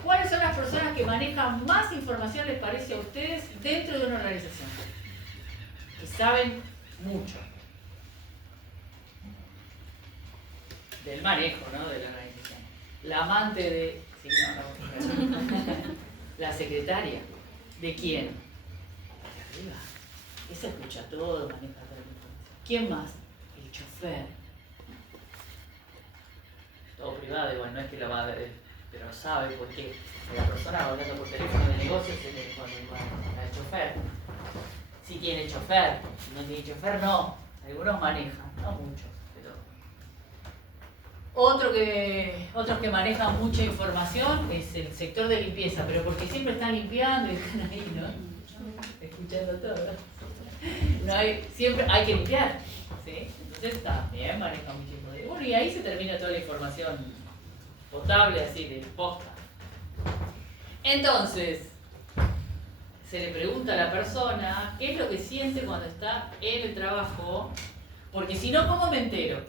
¿Cuáles son las personas que manejan más información, les parece a ustedes, dentro de una organización? Que saben mucho del manejo, ¿no? De la organización. La amante de... Sí, no. La secretaria. ¿De quién? De arriba. Esa escucha todo, maneja toda la información. ¿Quién más? El chofer. Todo privado, igual no es que lo va a ver, pero sabe por qué. La persona va hablando por teléfono de negocios con el chofer. Si tiene chofer, si no tiene chofer, no. Algunos manejan, no muchos, pero... Otros que manejan mucha información es el sector de limpieza, pero porque siempre están limpiando y están ahí, ¿no? Escuchando todo. Siempre hay que limpiar, ¿sí? Entonces también manejan mucha información. Bueno, y ahí se termina toda la información potable, así, de posta. Entonces, se le pregunta a la persona qué es lo que siente cuando está en el trabajo, porque si no, ¿cómo me entero?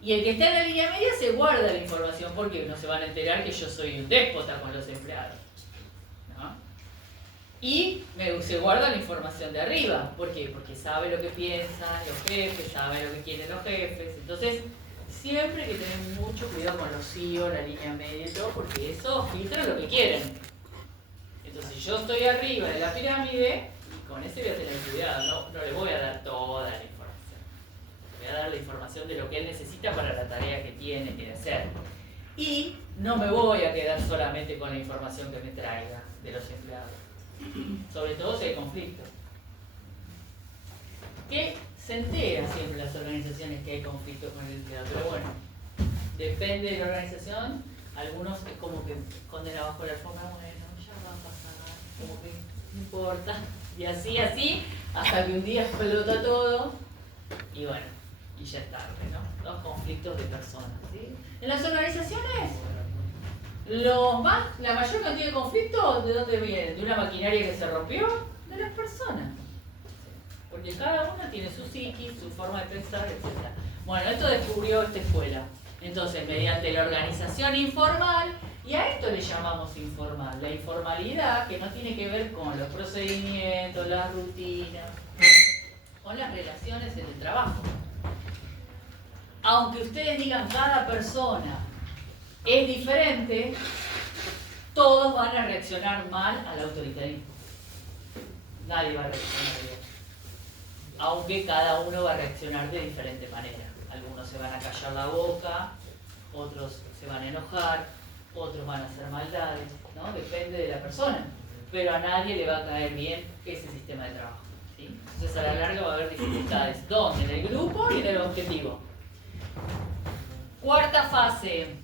Y el que está en la línea media se guarda la información porque no se van a enterar que yo soy un déspota con los empleados, ¿no? Y se guarda la información de arriba. ¿Por qué? Porque sabe lo que piensan los jefes, sabe lo que quieren los jefes. Entonces, siempre hay que tener mucho cuidado con los CEO, la línea media y todo, porque eso filtra lo que quieren. Entonces yo estoy arriba de la pirámide y con ese voy a tener cuidado, no le voy a dar toda la información. Le voy a dar la información de lo que él necesita para la tarea que tiene que hacer. Y no me voy a quedar solamente con la información que me traiga de los empleados. Sobre todo si hay conflicto. Que se entera siempre las organizaciones que hay conflicto con el empleado, pero bueno, depende de la organización. Algunos es como que esconden abajo la alfombra, bueno, ya va a pasar, como que no importa, y así, hasta que un día explota todo, y bueno, y ya es tarde, ¿no? Los conflictos de personas, ¿sí? En las organizaciones, la mayor cantidad de conflictos, ¿de dónde vienen? ¿De una maquinaria que se rompió? De las personas. Porque cada uno tiene su psiquis, su forma de pensar, etc. Bueno, esto descubrió esta escuela. Entonces, mediante la organización informal, y a esto le llamamos informal, la informalidad que no tiene que ver con los procedimientos, las rutinas, con las relaciones en el trabajo. Aunque ustedes digan cada persona es diferente, todos van a reaccionar mal al autoritarismo. Nadie va a reaccionar bien. Aunque cada uno va a reaccionar de diferente manera. Algunos se van a callar la boca, otros se van a enojar, otros van a hacer maldades, ¿no? Depende de la persona. Pero a nadie le va a caer bien ese sistema de trabajo, ¿sí? Entonces a la larga va a haber dificultades. ¿Dónde? En el grupo y en el objetivo. Cuarta fase.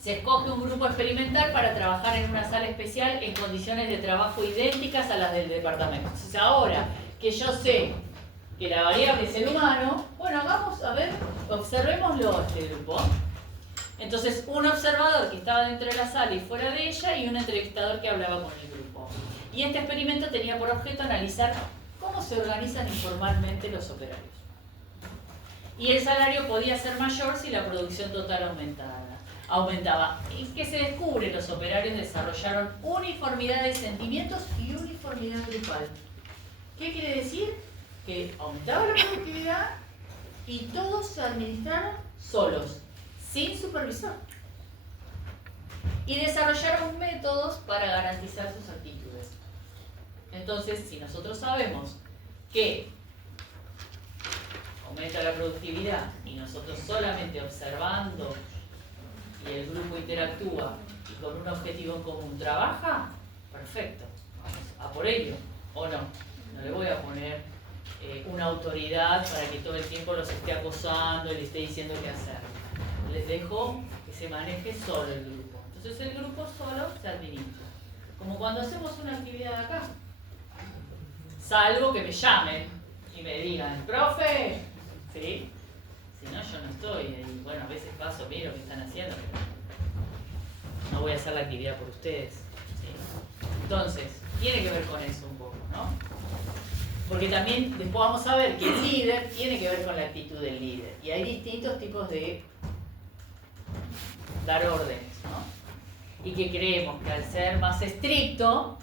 Se escoge un grupo experimental para trabajar en una sala especial en condiciones de trabajo idénticas a las del departamento. Entonces ahora que yo sé que la variable es el humano, bueno, vamos a ver, observémoslo este grupo. Entonces, un observador que estaba dentro de la sala y fuera de ella, y un entrevistador que hablaba con el grupo. Y este experimento tenía por objeto analizar cómo se organizan informalmente los operarios. Y el salario podía ser mayor si la producción total aumentaba. ¿Y qué se descubre? Los operarios desarrollaron uniformidad de sentimientos y uniformidad grupal. ¿Qué quiere decir? Que aumentaba la productividad y todos se administraron solos, sin supervisor. Y desarrollaron métodos para garantizar sus actitudes. Entonces, si nosotros sabemos que aumenta la productividad y nosotros solamente observando y el grupo interactúa y con un objetivo en común trabaja, perfecto, vamos a por ello, ¿o no? No le voy a poner una autoridad para que todo el tiempo los esté acosando y le esté diciendo qué hacer. Les dejo que se maneje solo el grupo. Entonces el grupo solo se administra. Como cuando hacemos una actividad acá. Salvo que me llamen y me digan, profe, ¿sí? Si no, yo no estoy. Y bueno, a veces paso, miro qué están haciendo, pero no voy a hacer la actividad por ustedes, ¿sí? Entonces, tiene que ver con eso un poco, ¿no? ¿no? Porque también después vamos a ver que el líder tiene que ver con la actitud del líder. Y hay distintos tipos de dar órdenes, ¿no? Y que creemos que al ser más estricto,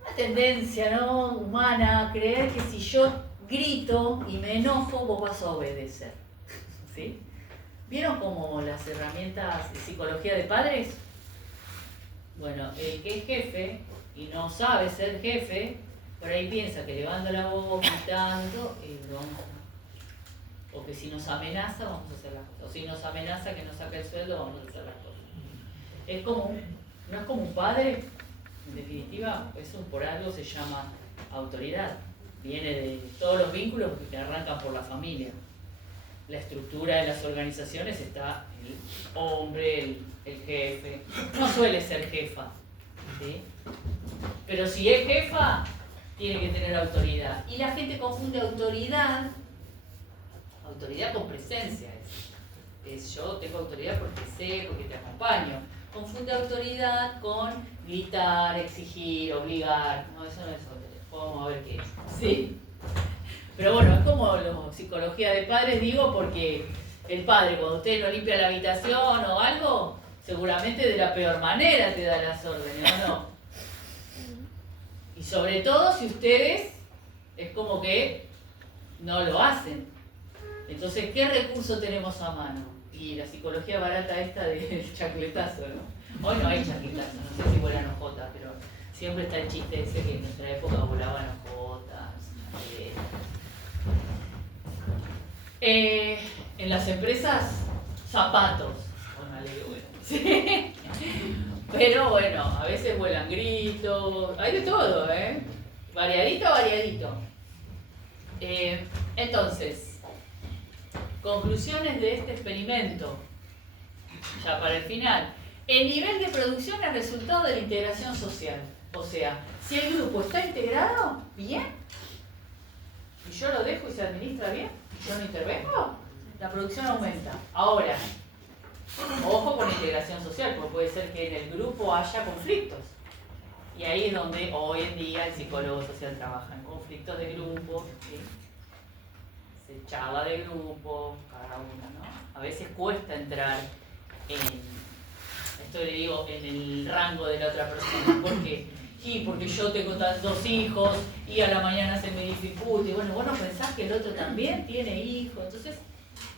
una tendencia, ¿no?, humana a creer que si yo grito y me enojo, vos vas a obedecer. ¿Sí? ¿Vieron como las herramientas de psicología de padres? Bueno, el que es jefe y no sabe ser jefe, por ahí piensa que levanta la voz, gritando, y no. O que si nos amenaza, vamos a hacer las cosas. O si nos amenaza que nos saque el sueldo, vamos a hacer las cosas. Es como no es como un padre, en definitiva, eso por algo se llama autoridad. Viene de todos los vínculos que arrancan por la familia. La estructura de las organizaciones está el hombre, el jefe. No suele ser jefa, ¿sí? Pero si es jefa, tiene que tener autoridad. Y la gente confunde autoridad con presencia. Es yo tengo autoridad porque sé, porque te acompaño. Confunde autoridad con gritar, exigir, obligar. No, eso no es autoridad. Vamos a ver qué es. ¿Sí? Pero bueno, es como la psicología de padres, digo, porque el padre, cuando usted no limpia la habitación o algo, seguramente de la peor manera te da las órdenes, ¿o no? Y sobre todo si ustedes es como que no lo hacen. Entonces, ¿qué recurso tenemos a mano? Y la psicología barata esta del chacletazo, ¿no? Hoy no hay chacletazo, no sé si vuelan ojotas, pero siempre está el chiste ese que en nuestra época volaban ojotas. En las empresas, zapatos. Bueno, alegre, ¿sí? Pero bueno, a veces vuelan gritos, hay de todo, ¿eh? Variadito, variadito. Entonces, conclusiones de este experimento, ya para el final. El nivel de producción es resultado de la integración social. O sea, si el grupo está integrado, bien, y yo lo dejo y se administra bien, yo no intervengo, la producción aumenta. Ahora, ojo con la integración social, porque puede ser que en el grupo haya conflictos. Y ahí es donde hoy en día el psicólogo social trabaja, en conflictos de grupo, ¿sí? Se charla de grupo, cada uno, ¿no? A veces cuesta entrar esto le digo, en el rango de la otra persona. ¿Por qué? Sí, porque yo tengo 2 hijos y a la mañana se me dificulta. Y bueno, vos no pensás que el otro también tiene hijos. Entonces,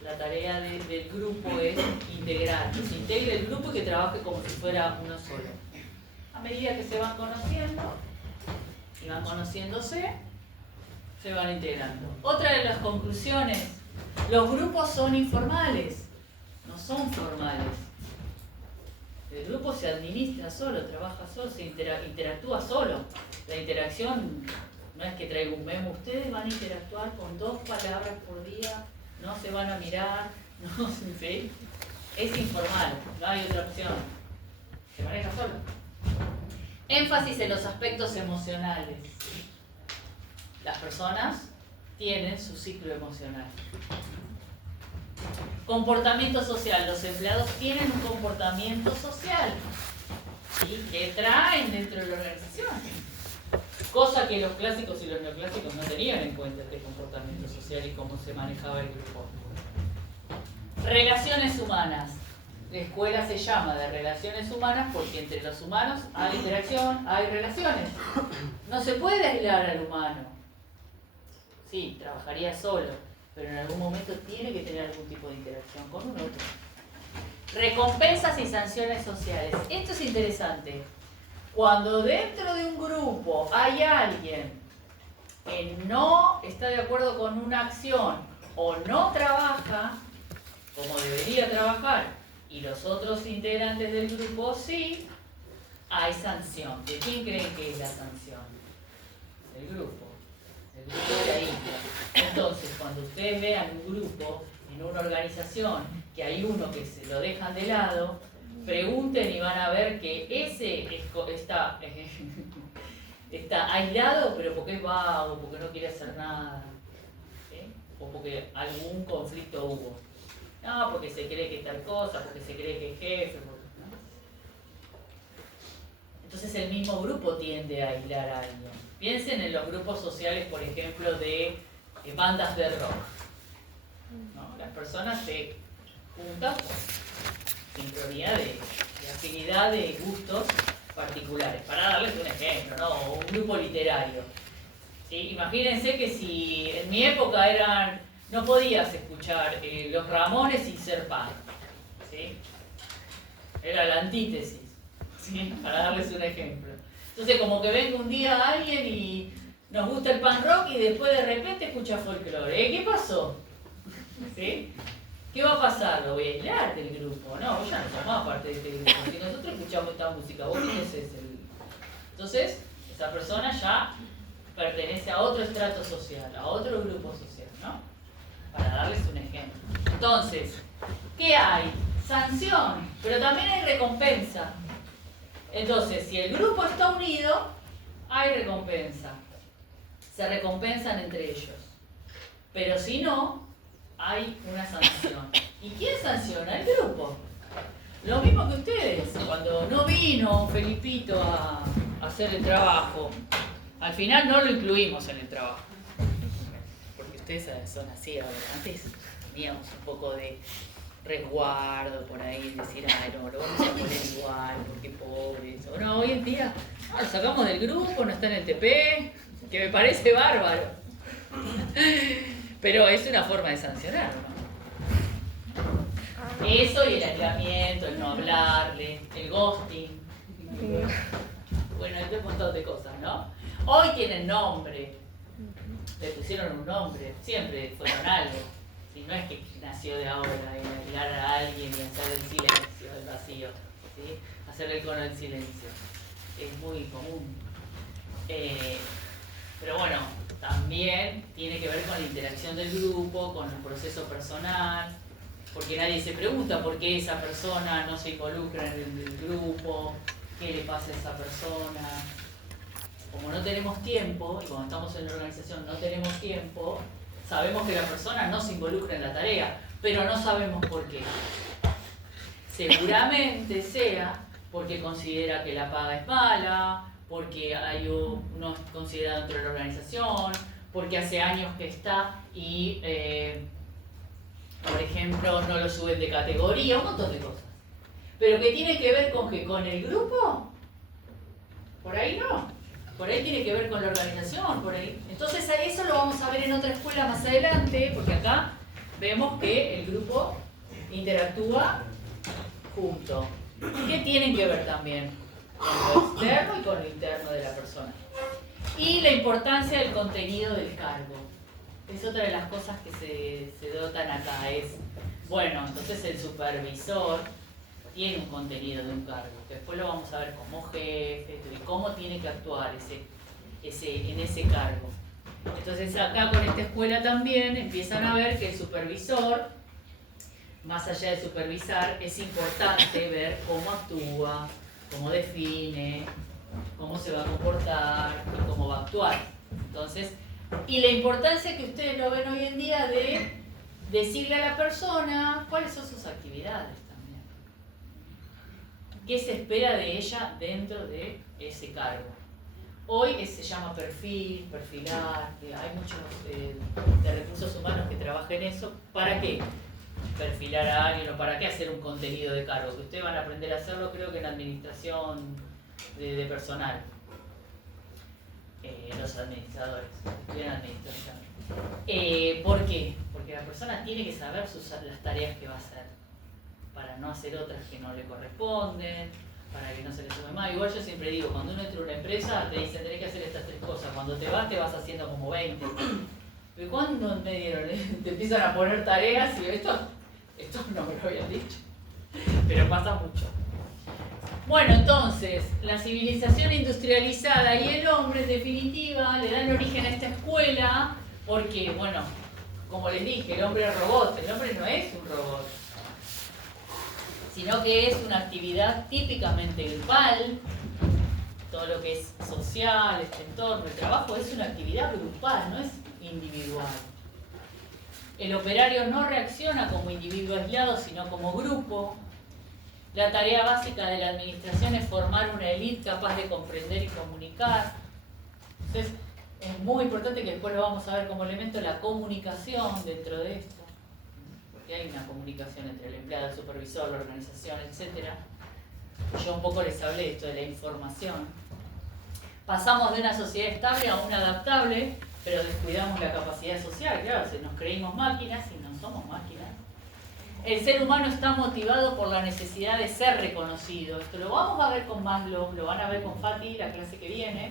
la tarea del grupo es integrar, que se integre el grupo y que trabaje como si fuera uno solo. A medida que se van conociendo y van conociéndose, se van integrando. Otra de las conclusiones, los grupos son informales, no son formales. El grupo se administra solo, trabaja solo, se interactúa solo. La interacción no es que traiga un memo, ustedes van a interactuar con 2 palabras por día, no se van a mirar, no, ¿sí? Es informal, no hay otra opción. Se maneja solo. Énfasis en los aspectos emocionales. Las personas tienen su ciclo emocional. Comportamiento social. Los empleados tienen un comportamiento social, ¿sí?, que traen dentro de la organización. Cosa que los clásicos y los neoclásicos no tenían en cuenta, este comportamiento social y cómo se manejaba el grupo. Relaciones humanas. La escuela se llama de relaciones humanas porque entre los humanos hay interacción, hay relaciones. No se puede aislar al humano. Sí, trabajaría solo, pero en algún momento tiene que tener algún tipo de interacción con un otro. Recompensas y sanciones sociales. Esto es interesante. Cuando dentro de un grupo hay alguien que no está de acuerdo con una acción o no trabaja como debería trabajar y los otros integrantes del grupo sí, hay sanción. ¿De quién creen que es la sanción? Del grupo. El grupo de ahí. Entonces, cuando ustedes vean un grupo en una organización que hay uno que se lo dejan de lado, pregunten y van a ver que ese está aislado, pero porque es vago, porque no quiere hacer nada, ¿sí?, o porque algún conflicto hubo. No, porque se cree que es tal cosa, porque se cree que es jefe, ¿no? Entonces el mismo grupo tiende a aislar a alguien. Piensen en los grupos sociales, por ejemplo, de bandas de rock, ¿no? Las personas se juntan por sincronía de afinidad de gustos particulares. Para darles un ejemplo, ¿no? O un grupo literario. ¿Sí? Imagínense que si en mi época no podías escuchar Los Ramones sin ser punk, ¿sí? Era la antítesis, ¿sí? Para darles un ejemplo. Entonces, como que venga un día alguien y nos gusta el punk rock y después de repente escucha folclore. ¿Qué pasó? ¿Sí? ¿Qué va a pasar? Lo voy a aislar del grupo. No, vos ya no formás parte de este grupo. Si nosotros escuchamos esta música, vos quién es ese. Entonces, esa persona ya pertenece a otro estrato social, a otro grupo social, ¿no? Para darles un ejemplo. Entonces, ¿qué hay? Sanción, pero también hay recompensa. Entonces, si el grupo está unido, hay recompensa. Se recompensan entre ellos. Pero si no, hay una sanción. ¿Y quién sanciona? El grupo. Lo mismo que ustedes. Cuando no vino Felipito a hacer el trabajo, al final no lo incluimos en el trabajo. Porque ustedes son así ahora. Antes teníamos un poco de resguardo por ahí, decir, ay no, lo vamos a poner igual, porque pobres. O no, hoy en día lo sacamos del grupo, no está en el TP, que me parece bárbaro. Pero es una forma de sancionar, ¿no? Eso y el aislamiento, el no hablarle, el ghosting. Bueno, hay un montón de cosas, ¿no? Hoy tienen nombre, le pusieron un nombre, siempre fueron algo. Si no es que nació de ahora, y aislar a alguien y hacer el silencio, el vacío, ¿sí? Hacer el cono del silencio. Es muy común. Pero bueno, también tiene que ver con la interacción del grupo, con el proceso personal, porque nadie se pregunta por qué esa persona no se involucra en el grupo, qué le pasa a esa persona. Como no tenemos tiempo, y cuando estamos en la organización no tenemos tiempo, sabemos que la persona no se involucra en la tarea, pero no sabemos por qué. Seguramente sea porque considera que la paga es mala, porque no es considerado dentro de la organización, porque hace años que está y, por ejemplo, no lo suben de categoría, un montón de cosas. Pero que tiene que ver con que con el grupo, por ahí no. Por ahí tiene que ver con la organización, por ahí. Entonces eso lo vamos a ver en otra escuela más adelante, porque acá vemos que el grupo interactúa junto. ¿Qué tienen que ver también? Con lo externo y con lo interno de la persona. Y la importancia del contenido del cargo. Es otra de las cosas que se dotan acá. Bueno, entonces el supervisor tiene un contenido de un cargo, que después lo vamos a ver como jefe, y cómo tiene que actuar en ese cargo. Entonces acá con esta escuela también empiezan a ver que el supervisor, más allá de supervisar, es importante ver cómo actúa, cómo define, cómo se va a comportar y cómo va a actuar. Entonces, y la importancia que ustedes lo ven hoy en día de decirle a la persona cuáles son sus actividades. ¿Qué se espera de ella dentro de ese cargo? Hoy se llama perfilar, hay muchos de recursos humanos que trabajan en eso. ¿Para qué perfilar a alguien o para qué hacer un contenido de cargo? Que ustedes van a aprender a hacerlo, creo que en administración de personal. Los administradores, estudian administración. ¿Por qué? Porque la persona tiene que saber las tareas que va a hacer, para no hacer otras que no le corresponden, para que no se le sume más. Igual yo siempre digo, cuando uno entra a una empresa, te dicen tenés que hacer estas 3 cosas. Cuando te vas haciendo como 20. ¿Y cuándo me dieron? Te empiezan a poner tareas y esto no me lo habían dicho. Pero pasa mucho. Bueno, entonces, la civilización industrializada y el hombre, en definitiva, le dan origen a esta escuela, porque, bueno, como les dije, el hombre es robot. El hombre no es un robot, sino que es una actividad típicamente grupal. Todo lo que es social, este entorno, el trabajo es una actividad grupal, no es individual. El operario no reacciona como individuo aislado, sino como grupo. La tarea básica de la administración es formar una élite capaz de comprender y comunicar. Entonces, es muy importante que después lo vamos a ver como elemento la comunicación dentro de esto. Porque hay una comunicación entre el empleado, el supervisor, la organización, etc. Yo un poco les hablé de esto de la información. Pasamos de una sociedad estable a una adaptable, pero descuidamos la capacidad social. Claro, si nos creímos máquinas y no somos máquinas. El ser humano está motivado por la necesidad de ser reconocido. Esto lo vamos a ver con Maslow, lo van a ver con Fati la clase que viene.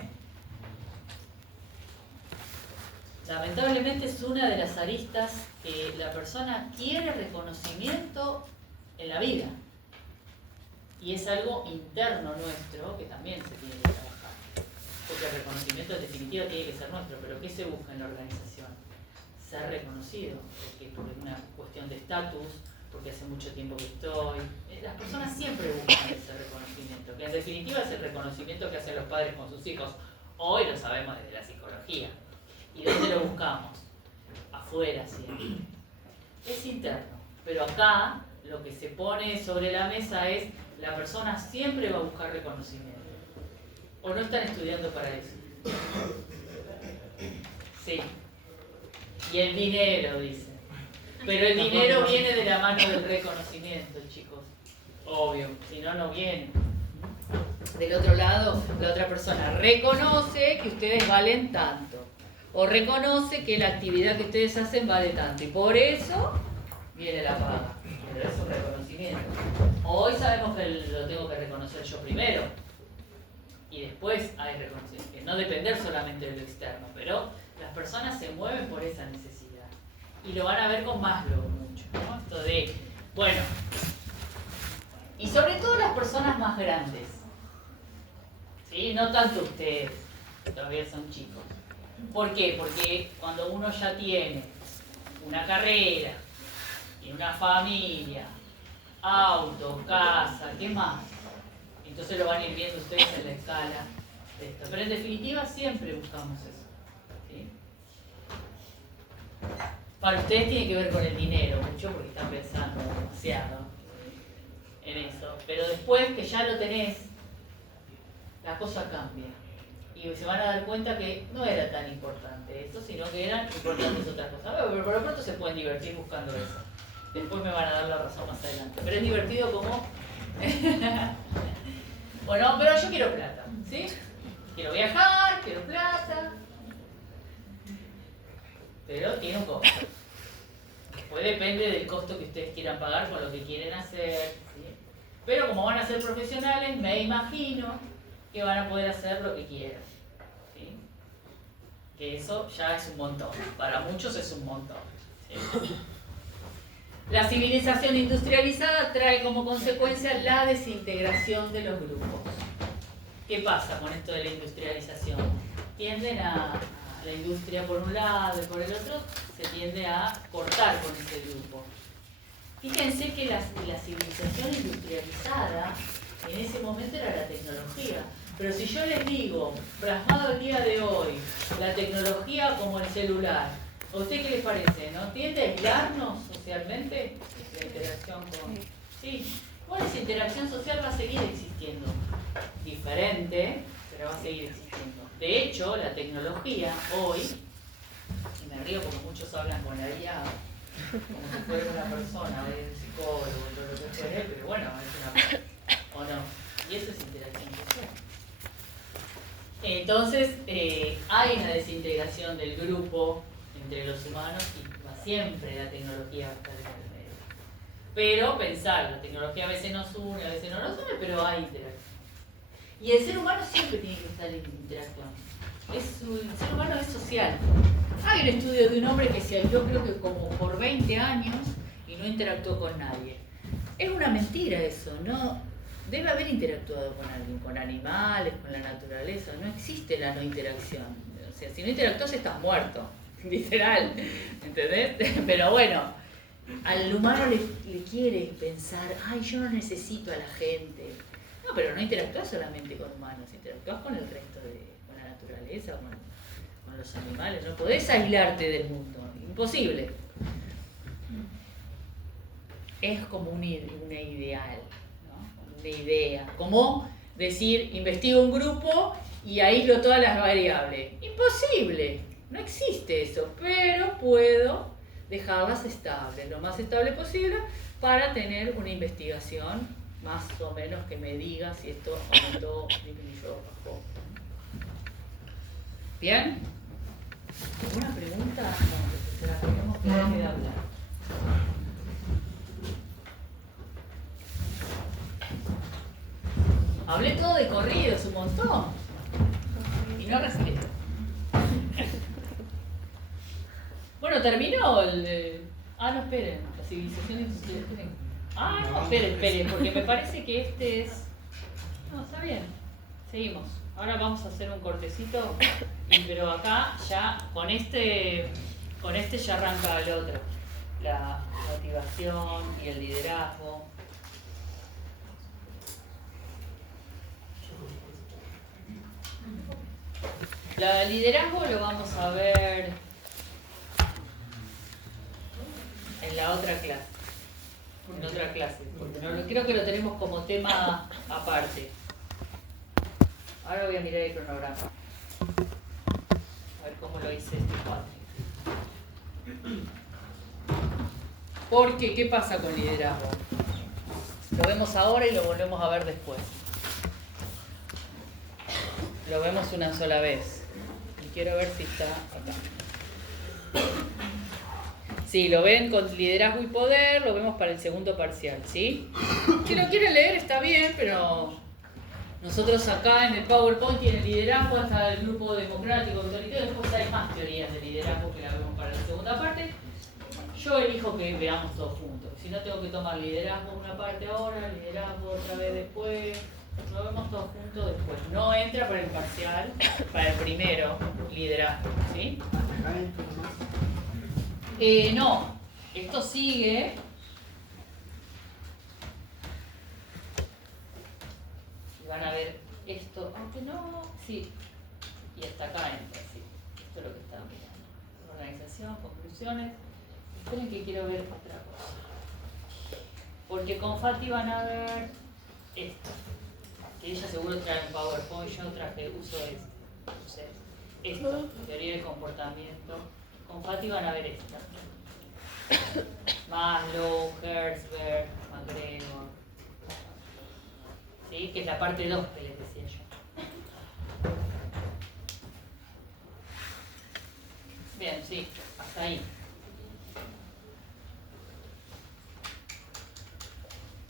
Lamentablemente es una de las aristas que la persona quiere reconocimiento en la vida. Y es algo interno nuestro que también se tiene que trabajar. Porque el reconocimiento en definitiva tiene que ser nuestro, pero ¿qué se busca en la organización? Ser reconocido, porque por una cuestión de estatus, porque hace mucho tiempo que estoy. Las personas siempre buscan ese reconocimiento, que en definitiva es el reconocimiento que hacen los padres con sus hijos. Hoy lo sabemos desde la psicología. ¿Y dónde lo buscamos? Afuera siempre. Es interno, pero acá lo que se pone sobre la mesa es la persona siempre va a buscar reconocimiento. ¿O no están estudiando para eso? Sí. Y el dinero, dice. Pero el dinero viene de la mano del reconocimiento, chicos. Obvio, si no, no viene. Del otro lado, la otra persona reconoce que ustedes valen tanto. O reconoce que la actividad que ustedes hacen vale tanto. Y por eso viene la paga. Pero es un reconocimiento. Hoy sabemos que lo tengo que reconocer yo primero. Y después hay reconocimiento. Que no depender solamente de lo externo. Pero las personas se mueven por esa necesidad. Y lo van a ver con Maslow mucho, ¿no? Esto de, bueno, y sobre todo las personas más grandes, ¿sí? No tanto ustedes, que todavía son chicos. ¿Por qué? Porque cuando uno ya tiene una carrera, tiene una familia, auto, casa, ¿qué más? Entonces lo van a ir viendo ustedes en la escala de esto. Pero en definitiva siempre buscamos eso, ¿sí? Para ustedes tiene que ver con el dinero mucho porque están pensando demasiado en eso. Pero después que ya lo tenés, la cosa cambia. Y se van a dar cuenta que no era tan importante eso, sino que eran importantes otras cosas. Pero por lo pronto se pueden divertir buscando eso. Después me van a dar la razón más adelante. Pero es divertido como... Bueno, pero yo quiero plata, ¿sí? Quiero viajar, quiero plata. Pero tiene un costo. Después depende del costo que ustedes quieran pagar con lo que quieren hacer, ¿sí? Pero como van a ser profesionales, me imagino que van a poder hacer lo que quieran, ¿sí? Que eso ya es un montón. Para muchos es un montón, ¿sí? La civilización industrializada trae como consecuencia la desintegración de los grupos. ¿Qué pasa con esto de la industrialización? Tienden a la industria por un lado y por el otro, se tiende a cortar con ese grupo. Fíjense que la civilización industrializada en ese momento era la tecnología. Pero si yo les digo, plasmado el día de hoy, la tecnología como el celular, ¿a usted qué les parece? ¿No tiende a aislarnos socialmente? La interacción con... Sí. Bueno, esa interacción social va a seguir existiendo. Diferente, pero va a seguir existiendo. De hecho, la tecnología hoy, y me río porque muchos hablan con la IA, como si fuera una persona, un psicólogo, todo lo que fuera, pero bueno, es una... ¿O no? Y eso es interacción social. Entonces, hay una desintegración del grupo entre los humanos y va siempre la tecnología va a estar en el medio. Pero pensar, la tecnología a veces nos une, a veces no nos une, pero hay interacción. Y el ser humano siempre tiene que estar en interacción. El ser humano es social. Hay un estudio de un hombre que se aisló creo que como por 20 años y no interactuó con nadie. Es una mentira eso, ¿no? Debe haber interactuado con alguien, con animales, con la naturaleza. No existe la no interacción. O sea, si no interactúas estás muerto, literal, ¿entendés? Pero bueno, al humano le quiere pensar, ay, yo no necesito a la gente. No, pero no interactúas solamente con humanos, interactúas con el resto con la naturaleza, con los animales. No podés aislarte del mundo, imposible. Es como un ideal, ¿no? una idea. Como decir, investigo un grupo y aíslo todas las variables. Imposible, no existe eso, pero puedo dejarlas estables, lo más estable posible, para tener una investigación más o menos que me diga si esto aumentó, disminuyó o bajó. ¿Bien? ¿Alguna pregunta? No, se la tenemos que dejar de hablar. Hablé todo de corrido, es un montón. Y no recibí. Bueno, terminó el... no, esperen. La civilización industrial. Esperen. No, esperen, porque me parece que este es... No, está bien. Seguimos. Ahora vamos a hacer un cortecito, pero acá ya con este ya arranca el otro. La motivación y el liderazgo. El liderazgo lo vamos a ver en la otra clase. En otra clase, porque creo que lo tenemos como tema aparte. Ahora voy a mirar el cronograma. A ver cómo lo hice este cuadro. Porque, ¿qué pasa con liderazgo? Lo vemos ahora y lo volvemos a ver después. Lo vemos una sola vez. Y quiero ver si está acá. Sí, lo ven con liderazgo y poder, lo vemos para el segundo parcial, ¿sí? Si lo quieren leer está bien, pero nosotros acá en el PowerPoint y en el liderazgo está el grupo democrático, autoritario, después hay más teorías de liderazgo que la vemos para la segunda parte. Yo elijo que veamos todos juntos. Si no, tengo que tomar liderazgo una parte ahora, liderazgo otra vez después. Lo vemos todos juntos después. No entra para el parcial, para el primero, liderazgo, ¿sí? No, esto sigue. Y van a ver esto, aunque no, sí. Y hasta acá entra, sí. Esto es lo que estaba mirando. Organización, conclusiones. Esperen que quiero ver otra cosa. Porque con Fati van a ver esto. Que ella seguro trae un PowerPoint, yo traje, uso esto, teoría del comportamiento. Con Fati van a ver esto. Maslow, Herzberg, McGregor. ¿Sí? Que es la parte 2 que les decía yo. Bien, sí, hasta ahí.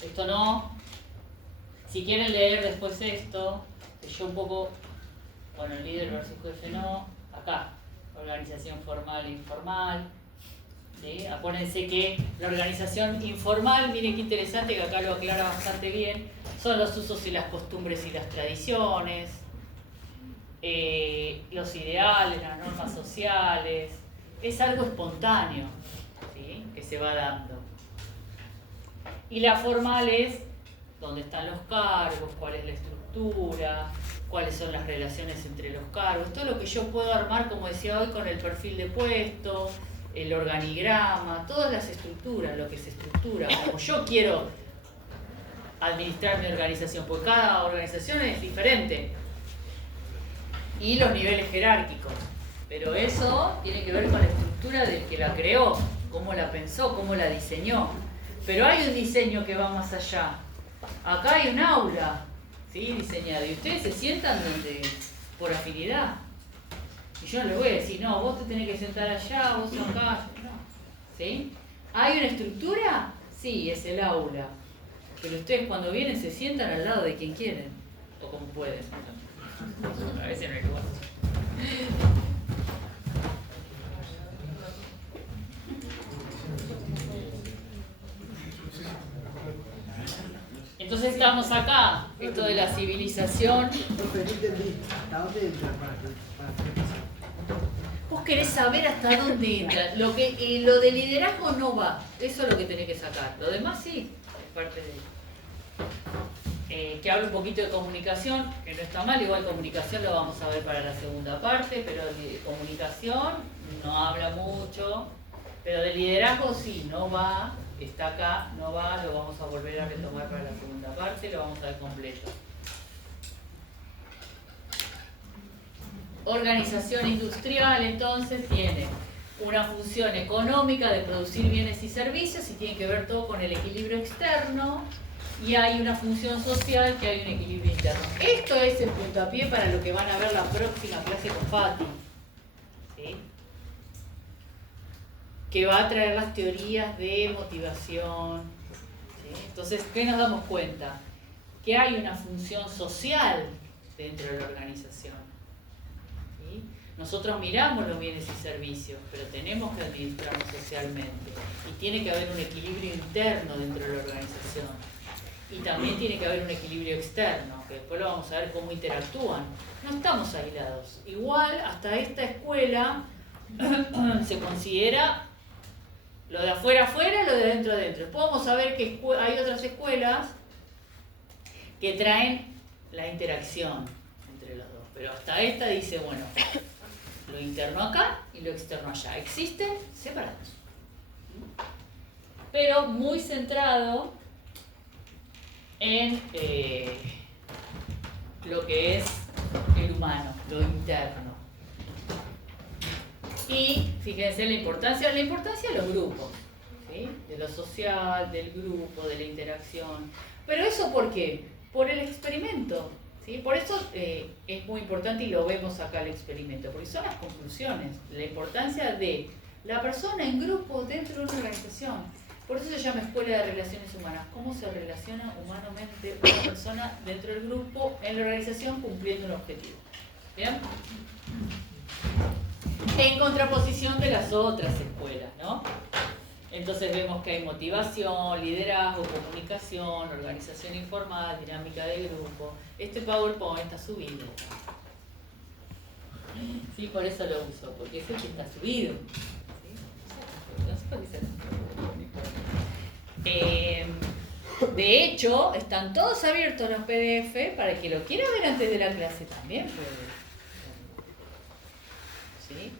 Esto no. Si quieren leer después esto, que yo un poco, bueno, el líder versus jefe no, acá, organización formal e informal. ¿Sí? Acuérdense que la organización informal, miren qué interesante que acá lo aclara bastante bien, son los usos y las costumbres y las tradiciones, los ideales, las normas sociales, es algo espontáneo, ¿sí? Que se va dando. Y la formal es dónde están los cargos, cuál es la estructura, cuáles son las relaciones entre los cargos, todo lo que yo puedo armar, como decía hoy, con el perfil de puesto, el organigrama, todas las estructuras, lo que se estructura, como yo quiero administrar mi organización, porque cada organización es diferente. Y los niveles jerárquicos. Pero eso tiene que ver con la estructura del que la creó, cómo la pensó, cómo la diseñó. Pero hay un diseño que va más allá. Acá hay un aula, ¿sí? Diseñado, y ustedes se sientan donde, por afinidad. Y yo no les voy a decir, no, vos te tenés que sentar allá, vos acá, no. ¿Sí? ¿Hay una estructura? Sí, es el aula. Pero ustedes cuando vienen se sientan al lado de quien quieren, o como pueden. A veces no hay lugar. Entonces estamos acá, esto de la civilización. ¿Hasta dónde entra para hacer? Vos querés saber hasta dónde entra. Lo de liderazgo no va, eso es lo que tenés que sacar. Lo demás sí, es parte de... que habla un poquito de comunicación, que no está mal, igual comunicación lo vamos a ver para la segunda parte, pero de comunicación no habla mucho, Pero de liderazgo sí, no va, está acá, no va, lo vamos a volver a retomar para la segunda parte, lo vamos a ver completo. Organización industrial entonces tiene una función económica de producir bienes y servicios y tiene que ver todo con el equilibrio externo, y hay una función social que hay un equilibrio interno. Esto es el puntapié para lo que van a ver la próxima clase con Fati, ¿sí? Que va a traer las teorías de motivación, ¿sí? Entonces, ¿qué nos damos cuenta? Que hay una función social dentro de la organización, ¿sí? Nosotros miramos los bienes y servicios, pero tenemos que administrarlos socialmente, y tiene que haber un equilibrio interno dentro de la organización. Y también tiene que haber un equilibrio externo, que después lo vamos a ver cómo interactúan. No estamos aislados. Igual, hasta esta escuela se considera lo de afuera afuera, lo de adentro adentro. Después vamos a ver que hay otras escuelas que traen la interacción entre los dos. Pero hasta esta dice, bueno, lo interno acá y lo externo allá. Existen separados. Pero muy centrado en lo que es el humano, lo interno. Y fíjense la importancia de los grupos, ¿sí? De lo social, del grupo, de la interacción. Pero eso ¿por qué? Por el experimento, ¿sí? Por eso es muy importante, y lo vemos acá el experimento, porque son las conclusiones, la importancia de la persona en grupo dentro de una organización. Por eso se llama Escuela de Relaciones Humanas. ¿Cómo se relaciona humanamente una persona dentro del grupo, en la organización, cumpliendo un objetivo? ¿Bien? En contraposición de las otras escuelas, ¿no? Entonces vemos que hay motivación, liderazgo, comunicación, organización informal, dinámica de grupo. Este PowerPoint está subido. Sí, por eso lo uso, porque es el que está subido. No sé por qué se... de hecho, están todos abiertos los PDF para el que lo quiera ver antes de la clase también puede. ¿Sí?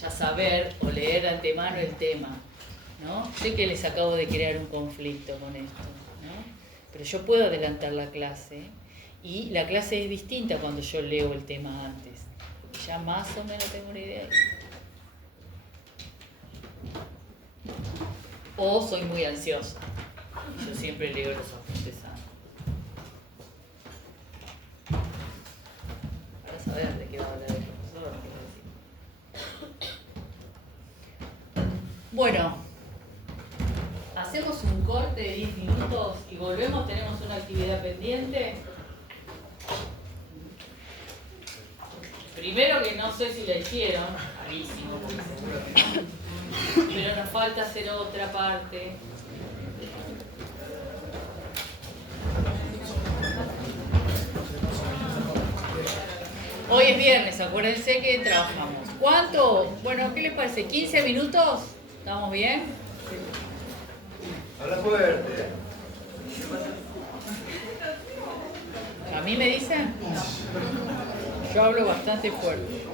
Ya saber o leer de antemano el tema, ¿no? Sé que les acabo de crear un conflicto con esto, ¿no? Pero yo puedo adelantar la clase, y la clase es distinta cuando yo leo el tema antes, porque ya más o menos tengo una idea. O soy muy ansiosa. Yo siempre leo los apuntes antes. Para saber de qué va a hablar el profesor. Bueno, hacemos un corte de 10 minutos y volvemos. Tenemos una actividad pendiente. Primero, que no sé si la hicieron, rarísimo, porque seguro que no. Pero nos falta hacer otra parte. Hoy es viernes, acuérdense que trabajamos. ¿Cuánto? Bueno, ¿qué les parece? ¿15 minutos? ¿Estamos bien? Habla fuerte. ¿A mí me dicen? Yo hablo bastante fuerte.